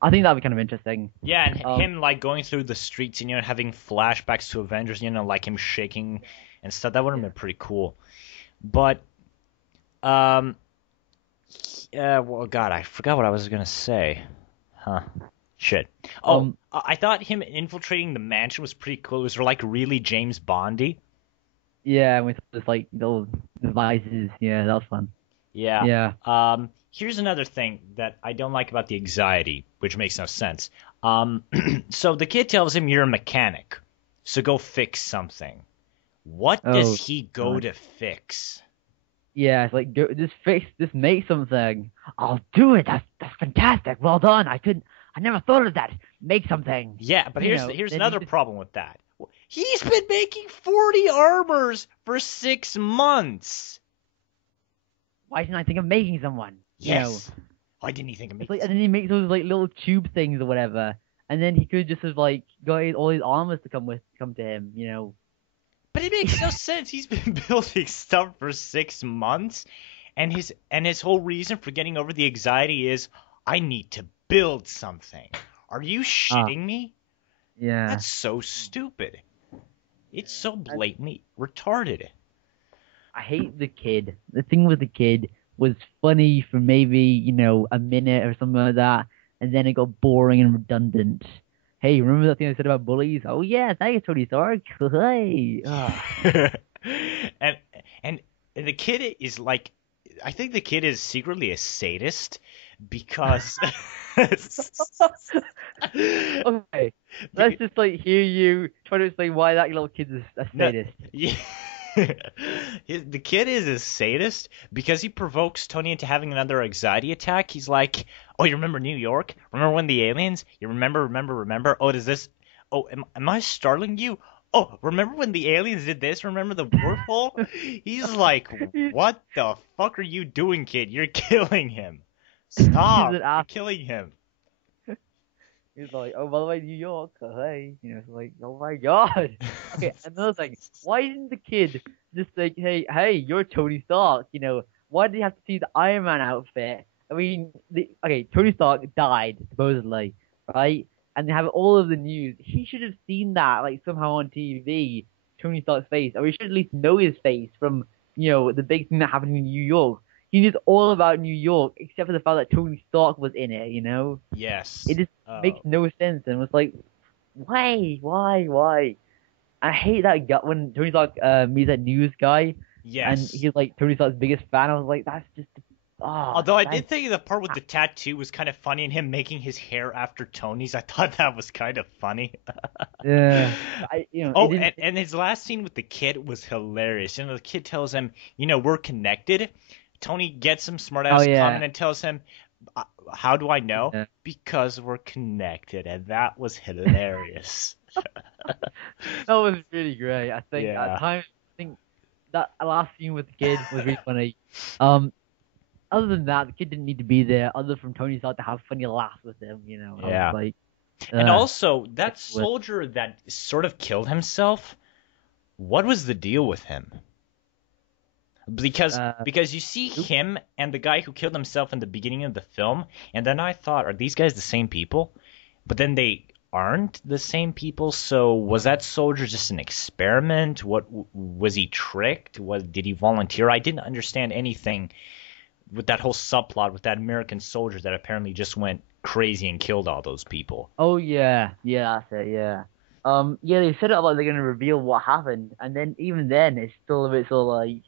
I think that'd be kind of interesting. Yeah, and him like going through the streets and having flashbacks to Avengers, like him shaking and stuff. That would have been pretty cool. But well, God, I forgot what I was gonna say. Huh? Shit. Oh, Um, I thought him infiltrating the mansion was pretty cool. It was like really James Bondy. yeah, with just like those devices, yeah, that was fun. Yeah. Yeah. Here's another thing that I don't like about the anxiety, which makes no sense. So the kid tells him you're a mechanic, so go fix something. What does Oh he go God. to fix? Yeah, it's like go, just make something. I'll do it. That's fantastic. Well done. I never thought of that. Make something. Yeah, but here's Then he another just problem with that. He's been making 40 armors for 6 months. why didn't I think of making someone? Yes. Why didn't he think of It's making like, and then he makes those like little tube things or whatever, and then he could just have like got all his armors to come to him. But it makes no sense. He's been building stuff for 6 months, and his whole reason for getting over the anxiety is I need to build something. Are you Ah, shitting me? yeah. That's so stupid. It's so I, blatantly retarded. I hate the kid. The thing with the kid was funny for maybe a minute or something like that, and then it got boring and redundant. Hey, remember that thing I said about bullies? Oh yeah, thanks, Tony Stark. Hey. and and the kid is like, I think the kid is secretly a sadist because Okay, let's Beca- just like hear you try to explain why that little kid's a no, sadist. yeah. The kid is a sadist because he provokes Tony into having another anxiety attack. He's like, "Oh, you remember New York? Remember when the aliens? You remember? Oh, does this? Oh, am I startling you? Oh, remember when the aliens did this? Remember the wormhole?" He's like, He's, "What the fuck are you doing, kid? You're killing him. he's Stop! an You're ass. killing him." He's like, oh, by the way, New York, hey, it's like, oh my God. Okay, another thing, why didn't the kid just like, hey, you're Tony Stark, why did he have to see the Iron Man outfit? I mean, Tony Stark died, supposedly, right? And they have all of the news. He should have seen that, like, somehow on TV, Tony Stark's face, or he should at least know his face from, the big thing that happened in New York. He knows all about New York, except for the fact that Tony Stark was in it. It Yes. just makes no sense, and was like, why? I hate that guy when Tony Stark meets that news guy, and Yes. he's like Tony Stark's biggest fan. I was like, that's just Although I that's did think the part with the tattoo was kind of funny, and him making his hair after Tony's. I thought that was kind of funny. yeah. It Oh, didn't. and his last scene with the kid was hilarious. The kid tells him, we're connected. Tony gets some smart Oh ass yeah, comment and tells him, how do I know? yeah. Because we're connected. And that was hilarious. That was really great. I think at Yeah. times, I think that last scene with the kid was really funny. Um, Other than that, the kid didn't need to be there. Other from Tony Stark to have funny laughs with him. I was Yeah. like, And uh, also, that with soldier that sort of killed himself, what was the deal with him? Because uh, because you see him and the guy who killed himself in the beginning of the film, and then I thought, are these guys the same people? But then they aren't the same people. So was that soldier just an experiment? What was he tricked? Did he volunteer? I didn't understand anything with that whole subplot with that American soldier that apparently just went crazy and killed all those people. Oh yeah, that's it, yeah. Yeah, they set it up like they're gonna reveal what happened, and then even then, it's still a bit sort of like,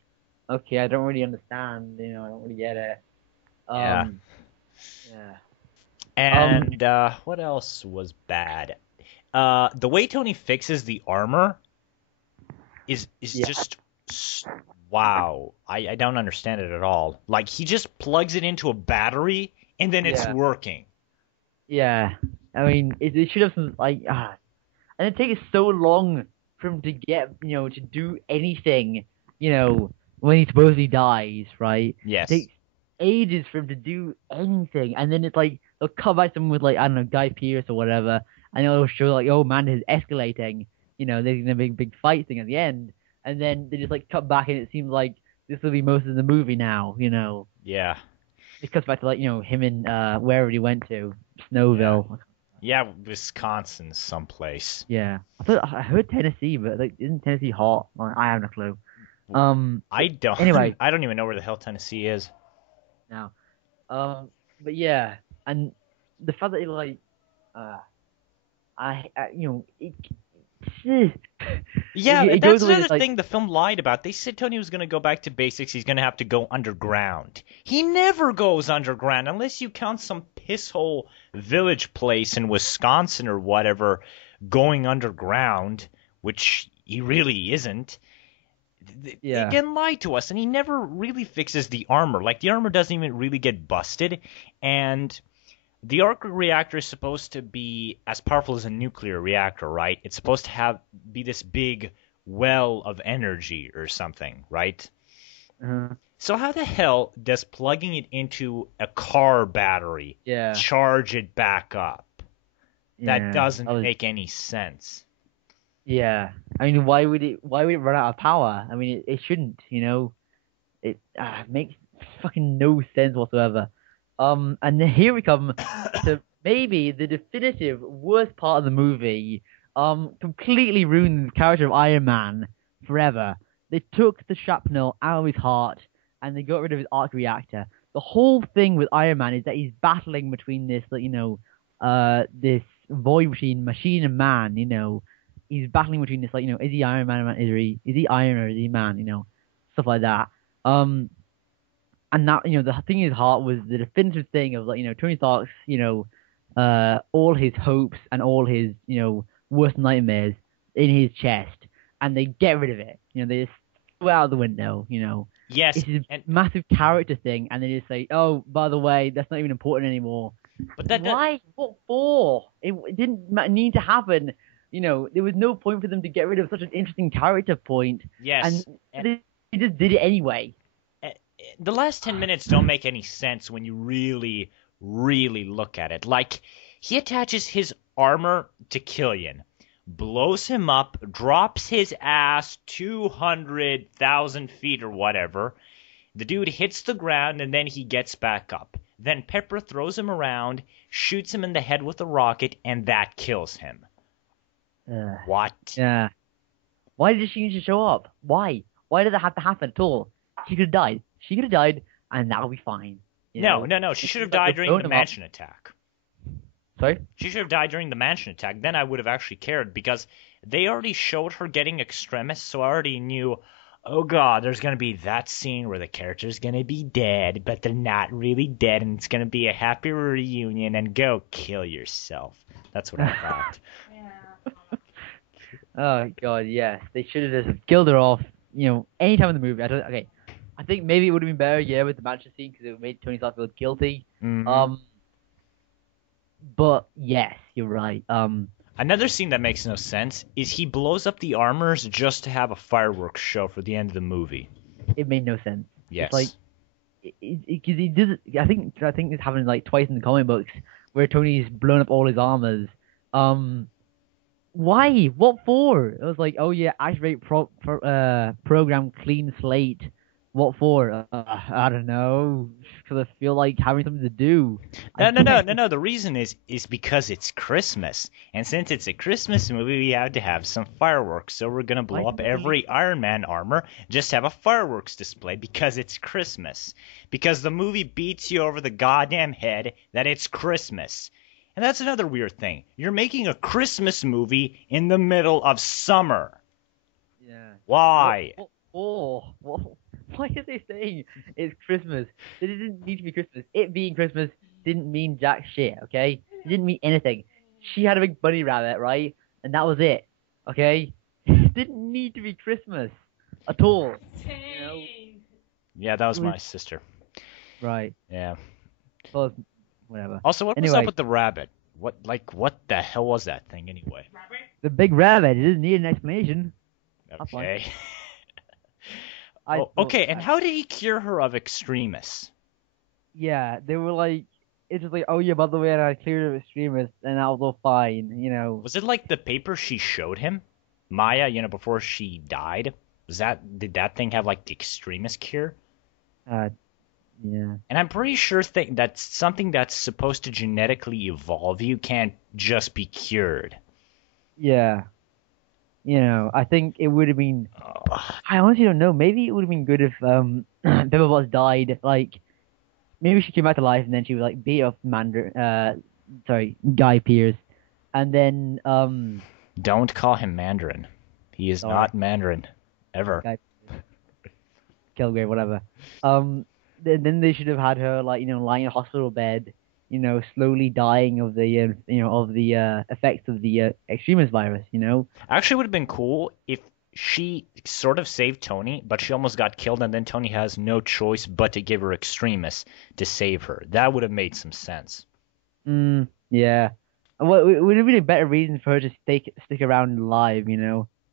okay, I don't really understand, I don't really get it. Yeah. Um, yeah. Um, And what else was bad? The way Tony fixes the armor is yeah, just wow. I don't understand it at all. Like he just plugs it into a battery and then it's yeah, working. yeah. I mean, it should have some like and it takes so long for him to get, to do anything, when he supposedly dies, right? It Yes. takes ages for him to do anything, and then it's like they'll cut back to him with like I don't know Guy Pearce or whatever, and it'll show like oh man, is escalating. There's gonna be a big fight thing at the end, and then they just like cut back, and it seems like this will be most of the movie now. Yeah. It cuts back to like him in wherever he went to, Yeah. Snowville. Yeah, Wisconsin someplace. Yeah, I heard Tennessee, but like, isn't Tennessee hot? Like, I have no clue. I don't Anyway, I don't even know where the hell Tennessee is. now, but yeah, and the fact that he like, uh, you know, it, Yeah, it that's goes away. another It's like, thing the film lied about. They said Tony was going to go back to basics. He's going to have to go underground. He never goes underground unless you count some pisshole village place in Wisconsin or whatever going underground, which he really isn't. They yeah, again lie to us, and he never really fixes the armor. Like, the armor doesn't even really get busted, and the arc reactor is supposed to be as powerful as a nuclear reactor, right? It's supposed to be this big well of energy or something, right? uh, So how the hell does plugging it into a car battery yeah, charge it back up? That yeah. doesn't make any sense. Yeah. I mean, why would it run out of power? I mean, it shouldn't. You know, it makes fucking no sense whatsoever. And then here we come to maybe the definitive worst part of the movie. Completely ruined the character of Iron Man forever. They took the shrapnel out of his heart and they got rid of his arc reactor. The whole thing with Iron Man is that he's battling between this, like, this void machine and man. He's battling between this, like, is he Iron Man? Is he Iron or is he man? Stuff like that. Um, and that, the thing in his heart was the definitive thing of, like, Tony Stark's, all his hopes and all his, worst nightmares in his chest, and they get rid of it. They just throw it out the window. Yes, It's a and massive character thing, and they just say, oh, by the way, that's not even important anymore. but that Why? What for? It didn't need to happen. There was no point for them to get rid of such an interesting character point, and yes, and they just did it anyway. uh, the last 10 minutes don't make any sense when you really, really look at it. Like, he attaches his armor to Killian, blows him up, drops his ass 200,000 feet or whatever. The dude hits the ground and then he gets back up. Then Pepper throws him around, shoots him in the head with a rocket, and that kills him. What? Yeah. Why did she need to show up? Why? Why did that have to happen at all? She could have died. She could have died, and that would be fine. No. She should have died during the mansion attack. Sorry? She should have died during the mansion attack. Then I would have actually cared because they already showed her getting extremis, so I already knew, oh god, there's going to be that scene where the character's going to be dead, but they're not really dead, and it's going to be a happy reunion, and go kill yourself. That's what I thought. Oh god, yes. They should have just killed her off. Anytime in the movie. I think maybe it would have been better, yeah, with the mansion scene because it made Tony Stark feel guilty. Mm-hmm. But yes, you're right. Another scene that makes no sense is he blows up the armors just to have a fireworks show for the end of the movie. It made no sense. Yes. It's like, because he did. I think it's happened like twice in the comic books where Tony's blown up all his armors. Why? What for? It was like, oh yeah, activate program clean slate. What for? I don't know. Because I feel like having something to do. No. The reason is because it's Christmas, and since it's a Christmas movie, we have to have some fireworks. So we're gonna blow up every Iron Man armor, just have a fireworks display because it's Christmas. Because the movie beats you over the goddamn head that it's Christmas. And that's another weird thing. You're making a Christmas movie in the middle of summer. Yeah. Why? Why are they saying it's Christmas? It didn't need to be Christmas. It being Christmas didn't mean jack shit, okay? It didn't mean anything. She had a big bunny rabbit, right? And that was it, okay? It didn't need to be Christmas at all. Yeah, that was my sister. Right. Yeah. Well, whatever. Also, what was Anyway. up with the rabbit? What the hell was that thing anyway? The big rabbit. It didn't need an explanation. Okay. Okay, and how did he cure her of extremis? Yeah, they were like, it's just like, oh yeah, by the way, I cleared of extremists, and that was all fine, Was it like the paper she showed him, Maya? Before she died. Did that thing have like the extremis cure? Yeah. And I'm pretty sure that's something that's supposed to genetically evolve. You can't just be cured. Yeah. I think it would have been. I honestly don't know. Maybe it would have been good if Pepper Potts died. Like, maybe she came back to life and then she would like beat up Guy Pearce, And then Don't call him Mandarin. He is sorry, not Mandarin. Ever. guy, Kilgrave, whatever. Um, then they should have had her like lying in a hospital bed, slowly dying of the of the effects of the extremist virus. Actually, would have been cool if she sort of saved Tony, but she almost got killed, and then Tony has no choice but to give her extremists to save her. That would have made some sense. Yeah. Well, it would have been a better reason for her to stick around alive,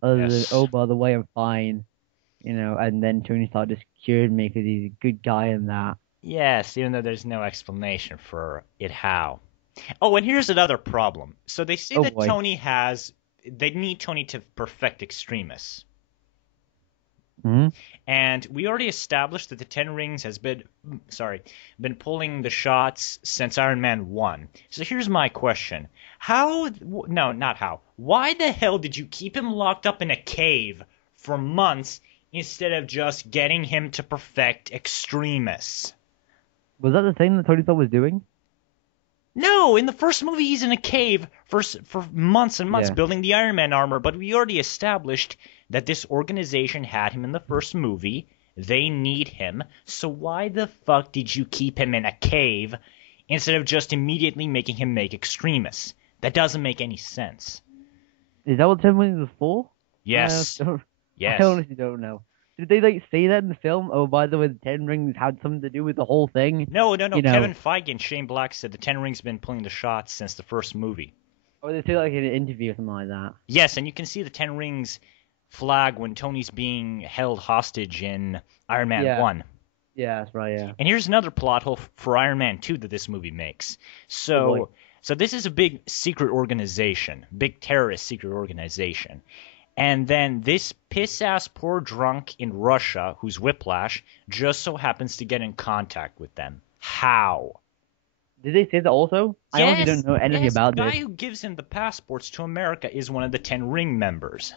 other than, Yes. oh, by the way, I'm fine, and then Tony Stark just cured me because he's a good guy and that. Yes, even though there's no explanation for it how. Oh, and here's another problem. So they say Oh that boy. they need Tony to perfect extremists. Hmm. And we already established that the Ten Rings has been pulling the shots since Iron Man 1. So here's my question. No, not how. Why the hell did you keep him locked up in a cave for months instead of just getting him to perfect extremists? Was that the thing that Tony Stark was doing? No, in the first movie he's in a cave for months and months Yeah. building the Iron Man armor, but we already established that this organization had him in the first movie. They need him. So why the fuck did you keep him in a cave instead of just immediately making him make extremists? That doesn't make any sense. Is that what Ten Rings was for? Yes. don't, I Yes. honestly don't know. Did they like say that in the film? Oh, by the way, the Ten Rings had something to do with the whole thing. No, no, no. You know, Kevin Feige and Shane Black said the Ten Rings have been pulling the shots since the first movie. or they say like in an interview or something like that. Yes, and you can see the Ten Rings flag when Tony's being held hostage in Iron Man Yeah. 1. Yeah, that's right. Yeah. And here's another plot hole for Iron Man 2 that this movie makes. Oh boy. So this is a big secret organization, big terrorist secret organization. And then this piss-ass poor drunk in Russia, who's Whiplash, just so happens to get in contact with them. How? Did they say that also? I honestly don't know anything yes, about the guy this. who gives him the passports to America is one of the Ten Ring members.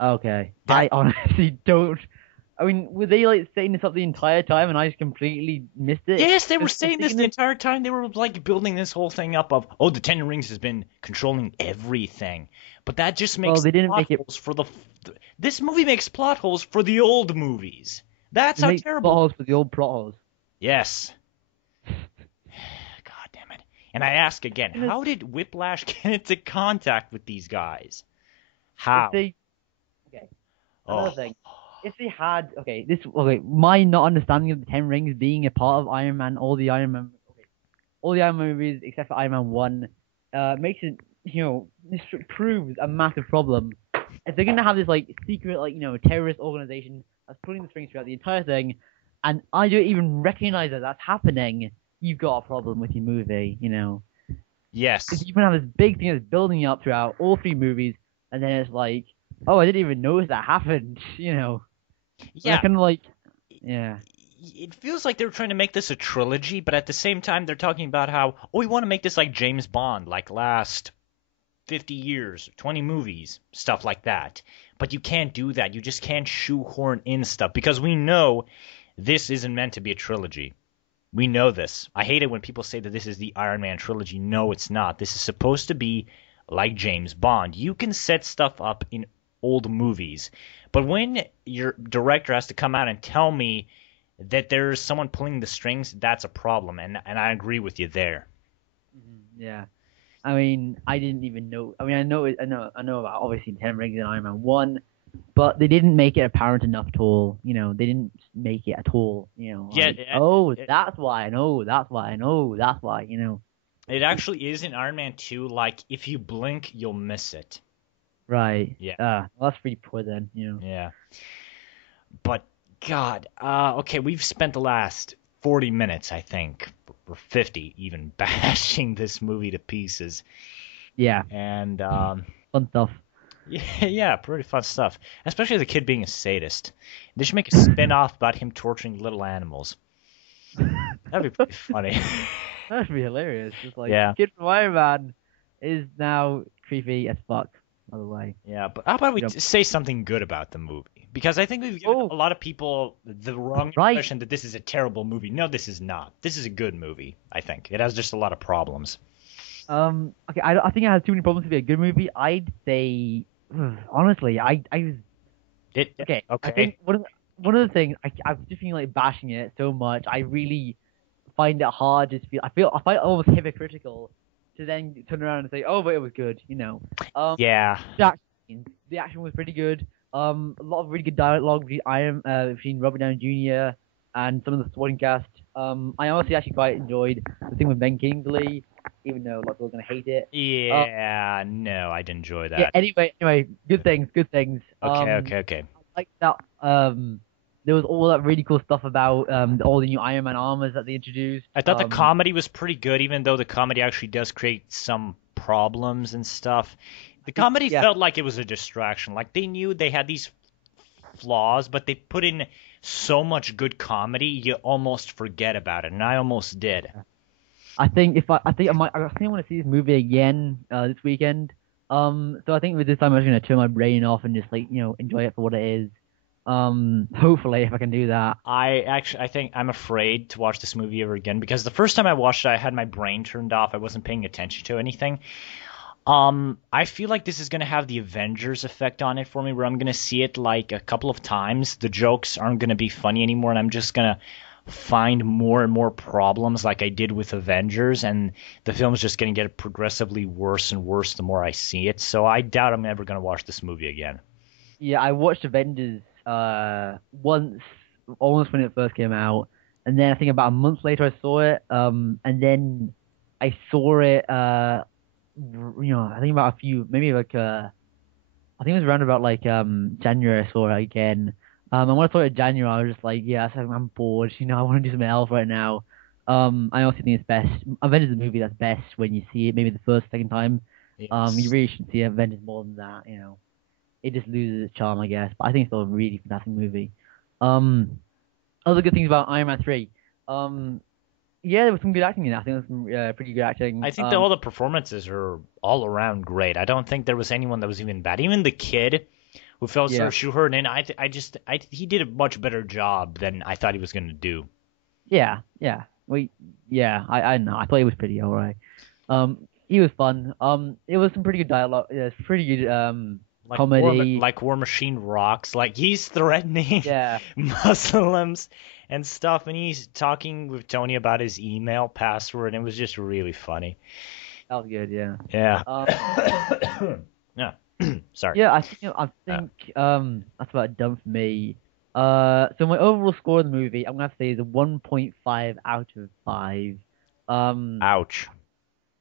Okay. That- I honestly don't. I mean, were they like saying this up the entire time and I just completely missed it? Yes, they were Just saying this thinking the entire time. They were like building this whole thing up of, oh, the Ten Rings has been controlling everything. But that just makes Well, they didn't plot make it. holes for this movie makes plot holes for the old movies. That's They how make terrible. plot holes for the old plot holes. Yes. God damn it. And I ask again, You know- how did Whiplash get into contact with these guys? If How? they, okay, another Oh. thing. If they had, my not understanding of the Ten Rings being a part of Iron Man, all the Iron Man movies except for Iron Man 1, makes it, this proves a massive problem. If they're gonna have this like secret, terrorist organization that's pulling the strings throughout the entire thing, and I don't even recognize that that's happening, you've got a problem with your movie, Yes. Because you can have this big thing that's building up throughout all three movies, and then it's like, oh, I didn't even notice that happened, Yeah. Kind of like, yeah. It feels like they're trying to make this a trilogy, but at the same time they're talking about how, oh, we want to make this like James Bond, like last 50 years, 20 movies, stuff like that. But you can't do that. You just can't shoehorn in stuff because we know this isn't meant to be a trilogy. We know this. I hate it when people say that this is the Iron Man trilogy. No, it's not. This is supposed to be like James Bond. You can set stuff up in old movies, but when your director has to come out and tell me that there's someone pulling the strings, that's a problem, and I agree with you there. Yeah. I mean, I didn't even know. I mean, I know about obviously Ten Rings and Iron Man 1, but they didn't make it apparent enough at all. They didn't make it at all. Yeah, oh, that's why I know. That's why I know. That's why. It actually is in Iron Man 2, like, if you blink, you'll miss it. Right. Yeah. Well, that's pretty poor then. Yeah. But, God, okay, we've spent the last 40 minutes, I think, or 50 even, bashing this movie to pieces. Yeah. And, Fun stuff. yeah, pretty fun stuff. Especially the kid being a sadist. They should make a spin-off about him torturing little animals. That'd be pretty funny. That'd be hilarious. Just like, Yeah. Kid from Iron Man is now creepy as fuck, by the way. Yeah, but how about we say something good about the movie? Because I think we've given Oh. a lot of people the wrong Right. impression that this is a terrible movie. No, this is not. This is a good movie, I think. It has just a lot of problems. Okay, I think it has too many problems to be a good movie. I'd say, honestly, I was It okay. I think okay. one of the things I've just been like bashing it so much. I really find it hard. I find it almost hypocritical to then turn around and say, oh, but it was good. Yeah. The the action was pretty good. A lot of really good dialogue between Robert Downey Jr. and some of the supporting cast. I honestly actually quite enjoyed the thing with Ben Kingsley, even though a lot of people are gonna hate it. Uh, Yeah, no, I didn't enjoy yeah. that. Anyway, good things, good things. Okay, okay, okay. Like that. There was all that really cool stuff about all the new Iron Man armors that they introduced. I thought the comedy was pretty good, even though the comedy actually does create some problems and stuff. The comedy Yeah, felt like it was a distraction. Like they knew they had these flaws, but they put in so much good comedy, you almost forget about it, and I almost did. I think I want to see this movie again this weekend. So I think with this time I'm just gonna turn my brain off and just like enjoy it for what it is. Hopefully if I can do that. I think I'm afraid to watch this movie ever again because the first time I watched it, I had my brain turned off. I wasn't paying attention to anything. I feel like this is gonna have the Avengers effect on it for me, where I'm gonna see it like a couple of times. The jokes aren't gonna be funny anymore, and I'm just gonna find more and more problems like I did with Avengers, and the film's just gonna get progressively worse and worse the more I see it. So I doubt I'm ever gonna watch this movie again. Yeah, I watched Avengers once, almost when it first came out, and then I think about a month later I saw it. And then I saw it. I think about a few, maybe like I think it was around about like January I saw it again. And when I saw it in January, I was just like, yeah, I'm bored. I want to do something else right now. I also think it's best. Avengers is a movie that's best when you see it, maybe the first, second time. You Yes. really should see Avengers more than that. It just loses its charm, I guess. But I think it's still a really fantastic movie. Um, Other good things about Iron Man 3. Um, yeah, there was some good acting in it. I think there was some pretty good acting. I think that all the performances are all around great. I don't think there was anyone that was even bad. Even the kid who felt sort Yeah, of shoehorned in, he did a much better job than I thought he was gonna do. yeah. Yeah. I know. I thought he was pretty alright. He was fun. It was some pretty good dialogue. Yeah, it's pretty good comedy. Like War Machine rocks. Like he's threatening Yeah, Muslims and stuff, and he's talking with Tony about his email password, and it was just really funny. that was good. Yeah. Yeah. Um, Yeah. Sorry. yeah. I Uh, think that's about done for me. So my overall score of the movie, I'm gonna have to say is a 1.5 out of 5. Um, Ouch.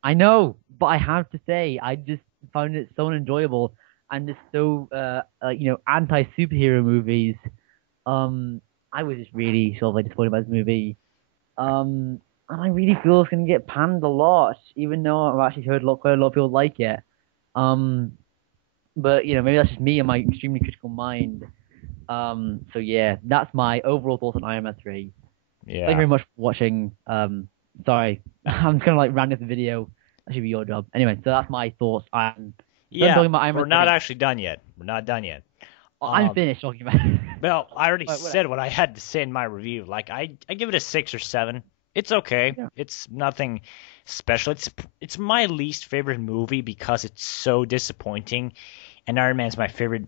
I know, but I have to say, I just found it so unenjoyable and just so anti superhero movies. Um, I was just really sort of like disappointed by this movie. And I really feel it's gonna get panned a lot, even though I've actually heard quite a lot of people like it. Um, but maybe that's just me and my extremely critical mind. So yeah, that's my overall thoughts on Iron Man 3. Thank you Yeah. very much for watching. Sorry, I'm just gonna like round up the video. That should be your job. Anyway, so that's my thoughts. I'm done Yeah. talking about Iron We're Man not 3. actually done yet. We're not done yet. I'm Um, finished talking about it. well, I already What? said what I had to say in my review. Like I give it a 6 or 7. It's okay. Yeah. It's nothing special. It's my least favorite movie because it's so disappointing, and Iron Man's my favorite,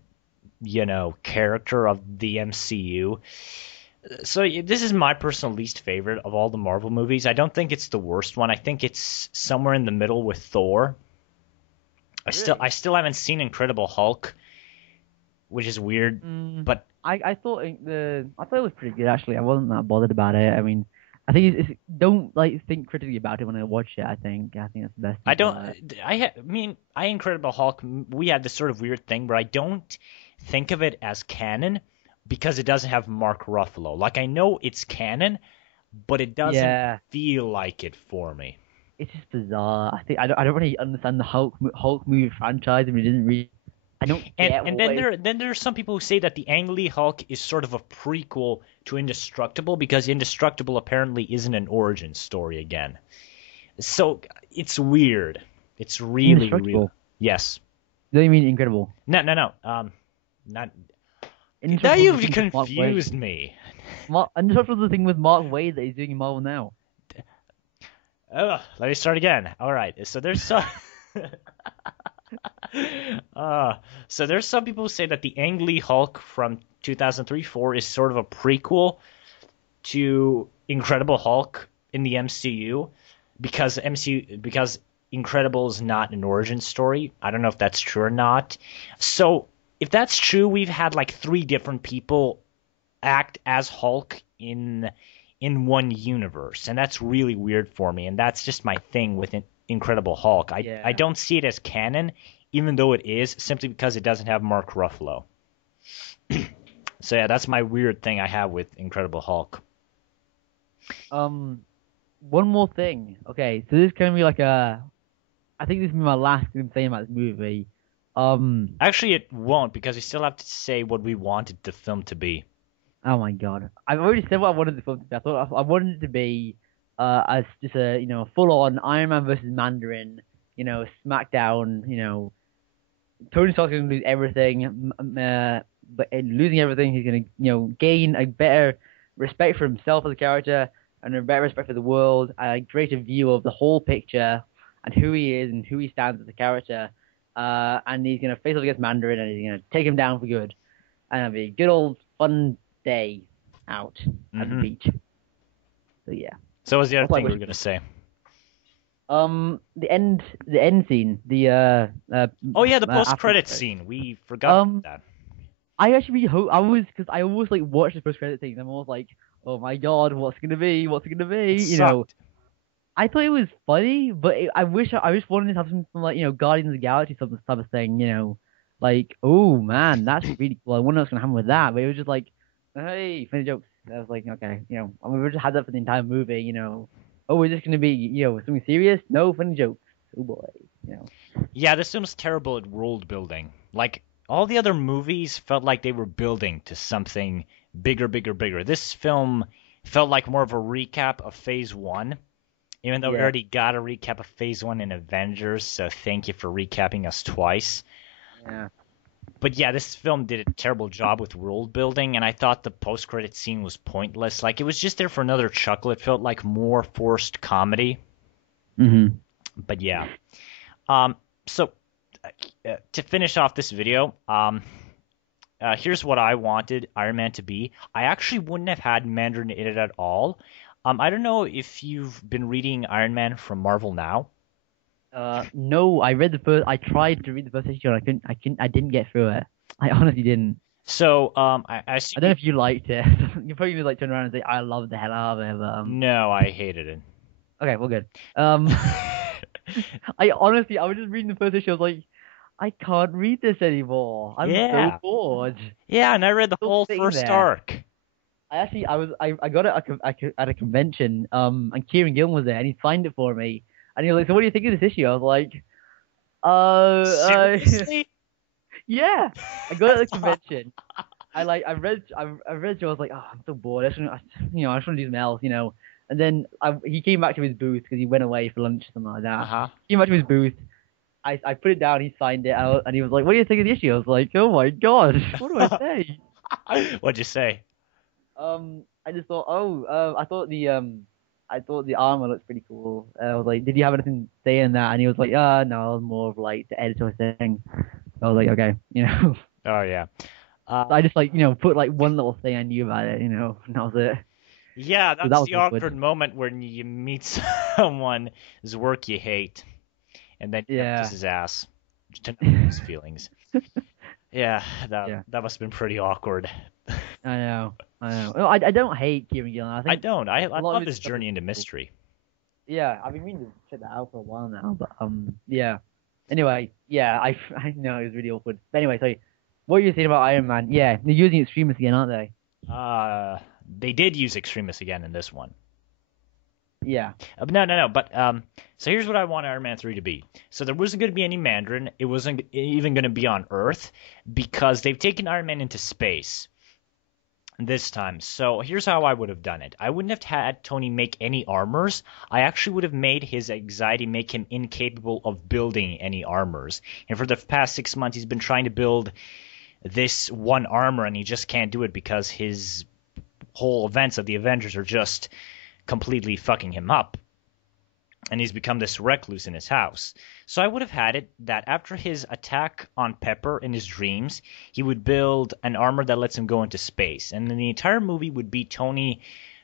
character of the MCU. So this is my personal least favorite of all the Marvel movies. I don't think it's the worst one. I think it's somewhere in the middle with Thor. Really? I still haven't seen Incredible Hulk, which is weird, Mm, but I thought it was pretty good actually. I wasn't that bothered about it. I mean, I think don't like think critically about it when I watch it. I think that's the best I thing don't. about it. I mean, Incredible Hulk. We had this sort of weird thing where I don't think of it as canon because it doesn't have Mark Ruffalo. Like I know it's canon, but it doesn't Yeah, feel like it for me. it's just bizarre. I don't really understand the Hulk movie franchise. I mean, it didn't really. I don't get And what. then there are some people who say that the Ang Lee Hulk is sort of a prequel to Indestructible because Indestructible apparently isn't an origin story again. So it's weird. It's really, really Indestructible. yes. Don't you mean incredible? No. Not now Indestructible is the you've thing with Mark Waid. confused me. Indestructible is the thing with Mark Waid that he's doing in Marvel now. Let me start again. All right. So there's some. uh, so there's some people who say that the Ang Lee Hulk from 2003-4 is sort of a prequel to Incredible Hulk in the MCU because Incredible is not an origin story. I don't know if that's true or not. So if that's true, we've had like three different people act as Hulk in one universe, and that's really weird for me. And that's just my thing with Incredible Hulk. I Yeah. I don't see it as canon, even though it is, simply because it doesn't have Mark Ruffalo. So yeah, that's my weird thing I have with Incredible Hulk. Um, one more thing. Okay, so this is gonna be like I think this is my last thing I'm saying about this movie. Actually, it won't because we still have to say what we wanted the film to be. Oh my God, I've already said what I wanted the film to be. I thought I wanted it to be as just a full on Iron Man versus Mandarin, SmackDown, Tony Stark's gonna lose everything, but in losing everything, he's gonna gain a better respect for himself as a character and a better respect for the world, a greater view of the whole picture and who he is and who he stands as a character. And he's gonna face off against Mandarin and he's gonna take him down for good, and it'll be a good old fun day out at the beach. So yeah. So what was the other That's what I thing we wish- were gonna say? The end scene, Oh yeah, the after post-credit credits. scene. We forgot about that. I actually hope because I always like watch the post credit things. I'm always like, oh my God, what's it gonna be? What's it gonna be? It sucked. I thought it was funny, but I just wanted to have something from like Guardians of the Galaxy type of thing. Like, oh man, that's really cool. I wonder what's gonna happen with that. But it was just like, hey, funny jokes. I was like, okay, I mean, we just had that for the entire movie. Oh, we're just gonna be something serious? No, funny jokes. Oh boy. Yeah, this film's terrible at world building. Like, all the other movies felt like they were building to something bigger, bigger, bigger. This film felt like more of a recap of Phase 1, even though we Yeah. already got a recap of Phase 1 in Avengers, so thank you for recapping us twice. Yeah. But yeah, this film did a terrible job with world building, and I thought the post-credit scene was pointless. Like, it was just there for another chuckle. It felt like more forced comedy. Mm-hmm. But yeah. So to finish off this video, here's what I wanted Iron Man to be. I actually wouldn't have had Mandarin in it at all. I don't know if you've been reading Iron Man from Marvel Now. No, I tried to read the first issue and I didn't get through it. I honestly didn't. So I I don't know if you liked it. You probably like turn around and say, I love the hell out of it, but No, I hated it. okay, well good. I was just reading the first issue, I was like, I can't read this anymore. I'm Yeah. so bored. Yeah, and I read the Still whole sitting first there. arc. I got it at a convention, and Kieran Gillen was there, and he signed it for me, and he was like, so what do you think of this issue? I was like, Seriously? yeah, I got it at the convention. I read it, I was like, oh, I'm so bored. I just want to do something else, And then he came back to his booth because he went away for lunch or something like that. Uh-huh. He came back to his booth. I put it down. He signed it, and he was like, "What do you think of the issue?" I was like, "Oh my God, what do I say?" What'd you say? I just thought, I thought the armor looks pretty cool. I was like, "Did you have anything to say in that?" And he was like, no, it was more of like the editor thing." I was like, "Okay, Oh, yeah. So I just put like one little thing I knew about it, and that was it. Yeah, that that's was the awkward. awkward moment when you meet someone's work you hate, and then you Yeah. kiss his ass to know his feelings. Yeah, that must have been pretty awkward. I know. Well, I don't hate Kieran Gillen. I I think don't. I lot of love his his stuff journey is into cool. mystery. Yeah, I've been meaning to check that out for a while now, but yeah. Anyway, yeah, I know it was really awkward. But anyway, so what are you saying about Iron Man? Yeah, they're using Extremis again, aren't they? They did use Extremis again in this one. Yeah. No. But so here's what I want Iron Man 3 to be. So there wasn't going to be any Mandarin. It wasn't even going to be on Earth because they've taken Iron Man into space this time. So here's how I would have done it. I wouldn't have had Tony make any armors. I actually would have made his anxiety make him incapable of building any armors. And for the past 6 months, he's been trying to build this one armor, and he just can't do it because his whole events of the Avengers are just completely fucking him up. and he's become this recluse in his house. So I would have had it that after his attack on Pepper in his dreams, he would build an armor that lets him go into space. And then the entire movie would be Tony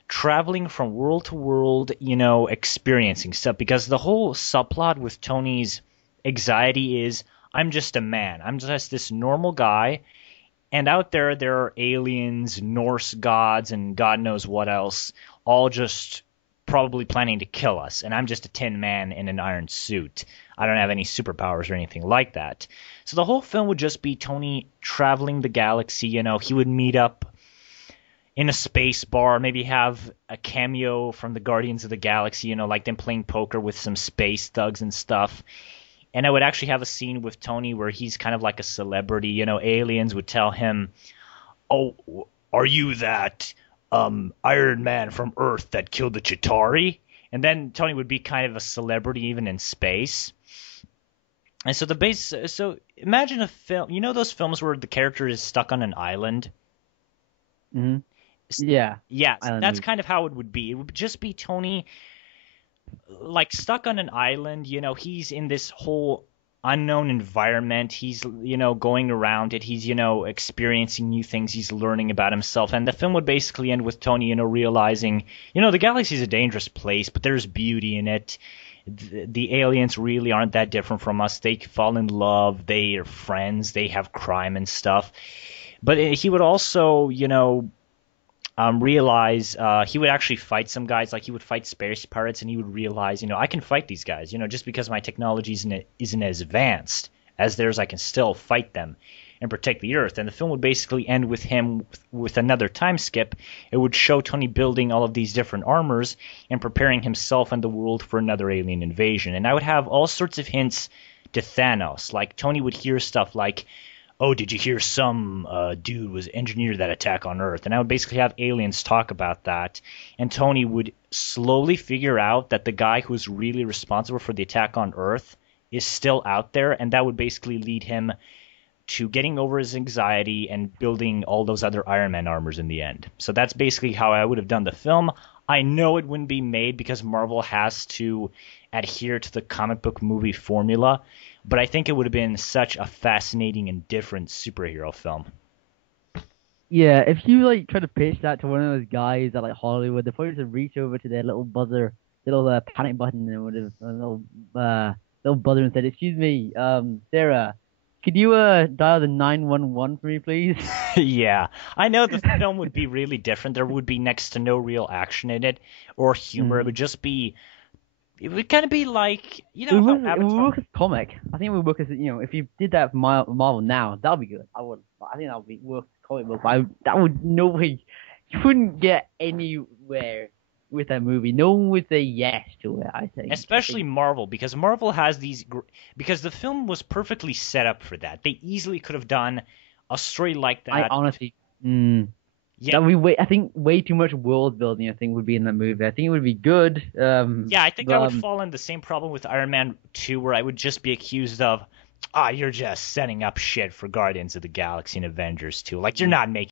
traveling from world to world, experiencing stuff. Because the whole subplot with Tony's anxiety is, I'm just a man. I'm just this normal guy. And out there are aliens, Norse gods, and God knows what else, all just probably planning to kill us. And I'm just a tin man in an iron suit. I don't have any superpowers or anything like that. So the whole film would just be Tony traveling the galaxy. He would meet up in a space bar, maybe have a cameo from the Guardians of the Galaxy, like them playing poker with some space thugs and stuff. And I would actually have a scene with Tony where he's kind of like a celebrity. Aliens would tell him, "Oh, are you that Iron Man from Earth that killed the Chitauri?" And then Tony would be kind of a celebrity even in space. And so imagine a film. Those films where the character is stuck on an island? Mm-hmm. Yeah. Yeah, Island that's movie. kind of how it would be. It would just be Tony like stuck on an island. He's in this whole unknown environment. He's, going around it. He's, experiencing new things. He's learning about himself. And the film would basically end with Tony, realizing, the galaxy's a dangerous place, but there's beauty in it. The aliens really aren't that different from us. They fall in love. They are friends. They have crime and stuff. But he would also, realize he would actually fight some guys. Like he would fight space pirates, and he would realize, I can fight these guys. Just because my technology isn't as advanced as theirs, I can still fight them and protect the Earth. And the film would basically end with him with another time skip. It would show Tony building all of these different armors and preparing himself and the world for another alien invasion. And I would have all sorts of hints to Thanos. Like Tony would hear stuff like, "Oh, did you hear some dude was engineered that attack on Earth?" And I would basically have aliens talk about that. And Tony would slowly figure out that the guy who's really responsible for the attack on Earth is still out there. And that would basically lead him to getting over his anxiety and building all those other Iron Man armors in the end. So that's basically how I would have done the film. I know it wouldn't be made because Marvel has to adhere to the comic book movie formula, but I think it would have been such a fascinating and different superhero film. Yeah, if you like try to pitch that to one of those guys at like Hollywood, they'll probably just reach over to their little buzzer, little panic button, and would have little buzzer and said, "Excuse me, Sarah, could you dial the 911 for me, please?" Yeah, I know the film would be really different. There would be next to no real action in it or humor. It would just be, it would kind of be like, how It would Avatar. work as a comic. I think it would work as if you did that for Marvel now, that would be good. I think that would be work as a comic book. But that would no way. You wouldn't get anywhere with that movie. No one would say yes to it. I think. Especially Marvel, because Marvel has because the film was perfectly set up for that. They easily could have done a story like I that. honestly. Yeah, That would be I think way too much world building. I think would be in that movie. I think it would be good. yeah, I think But I would fall in the same problem with Iron Man 2, where I would just be accused of, you're just setting up shit for Guardians of the Galaxy and Avengers 2. Like, you're not making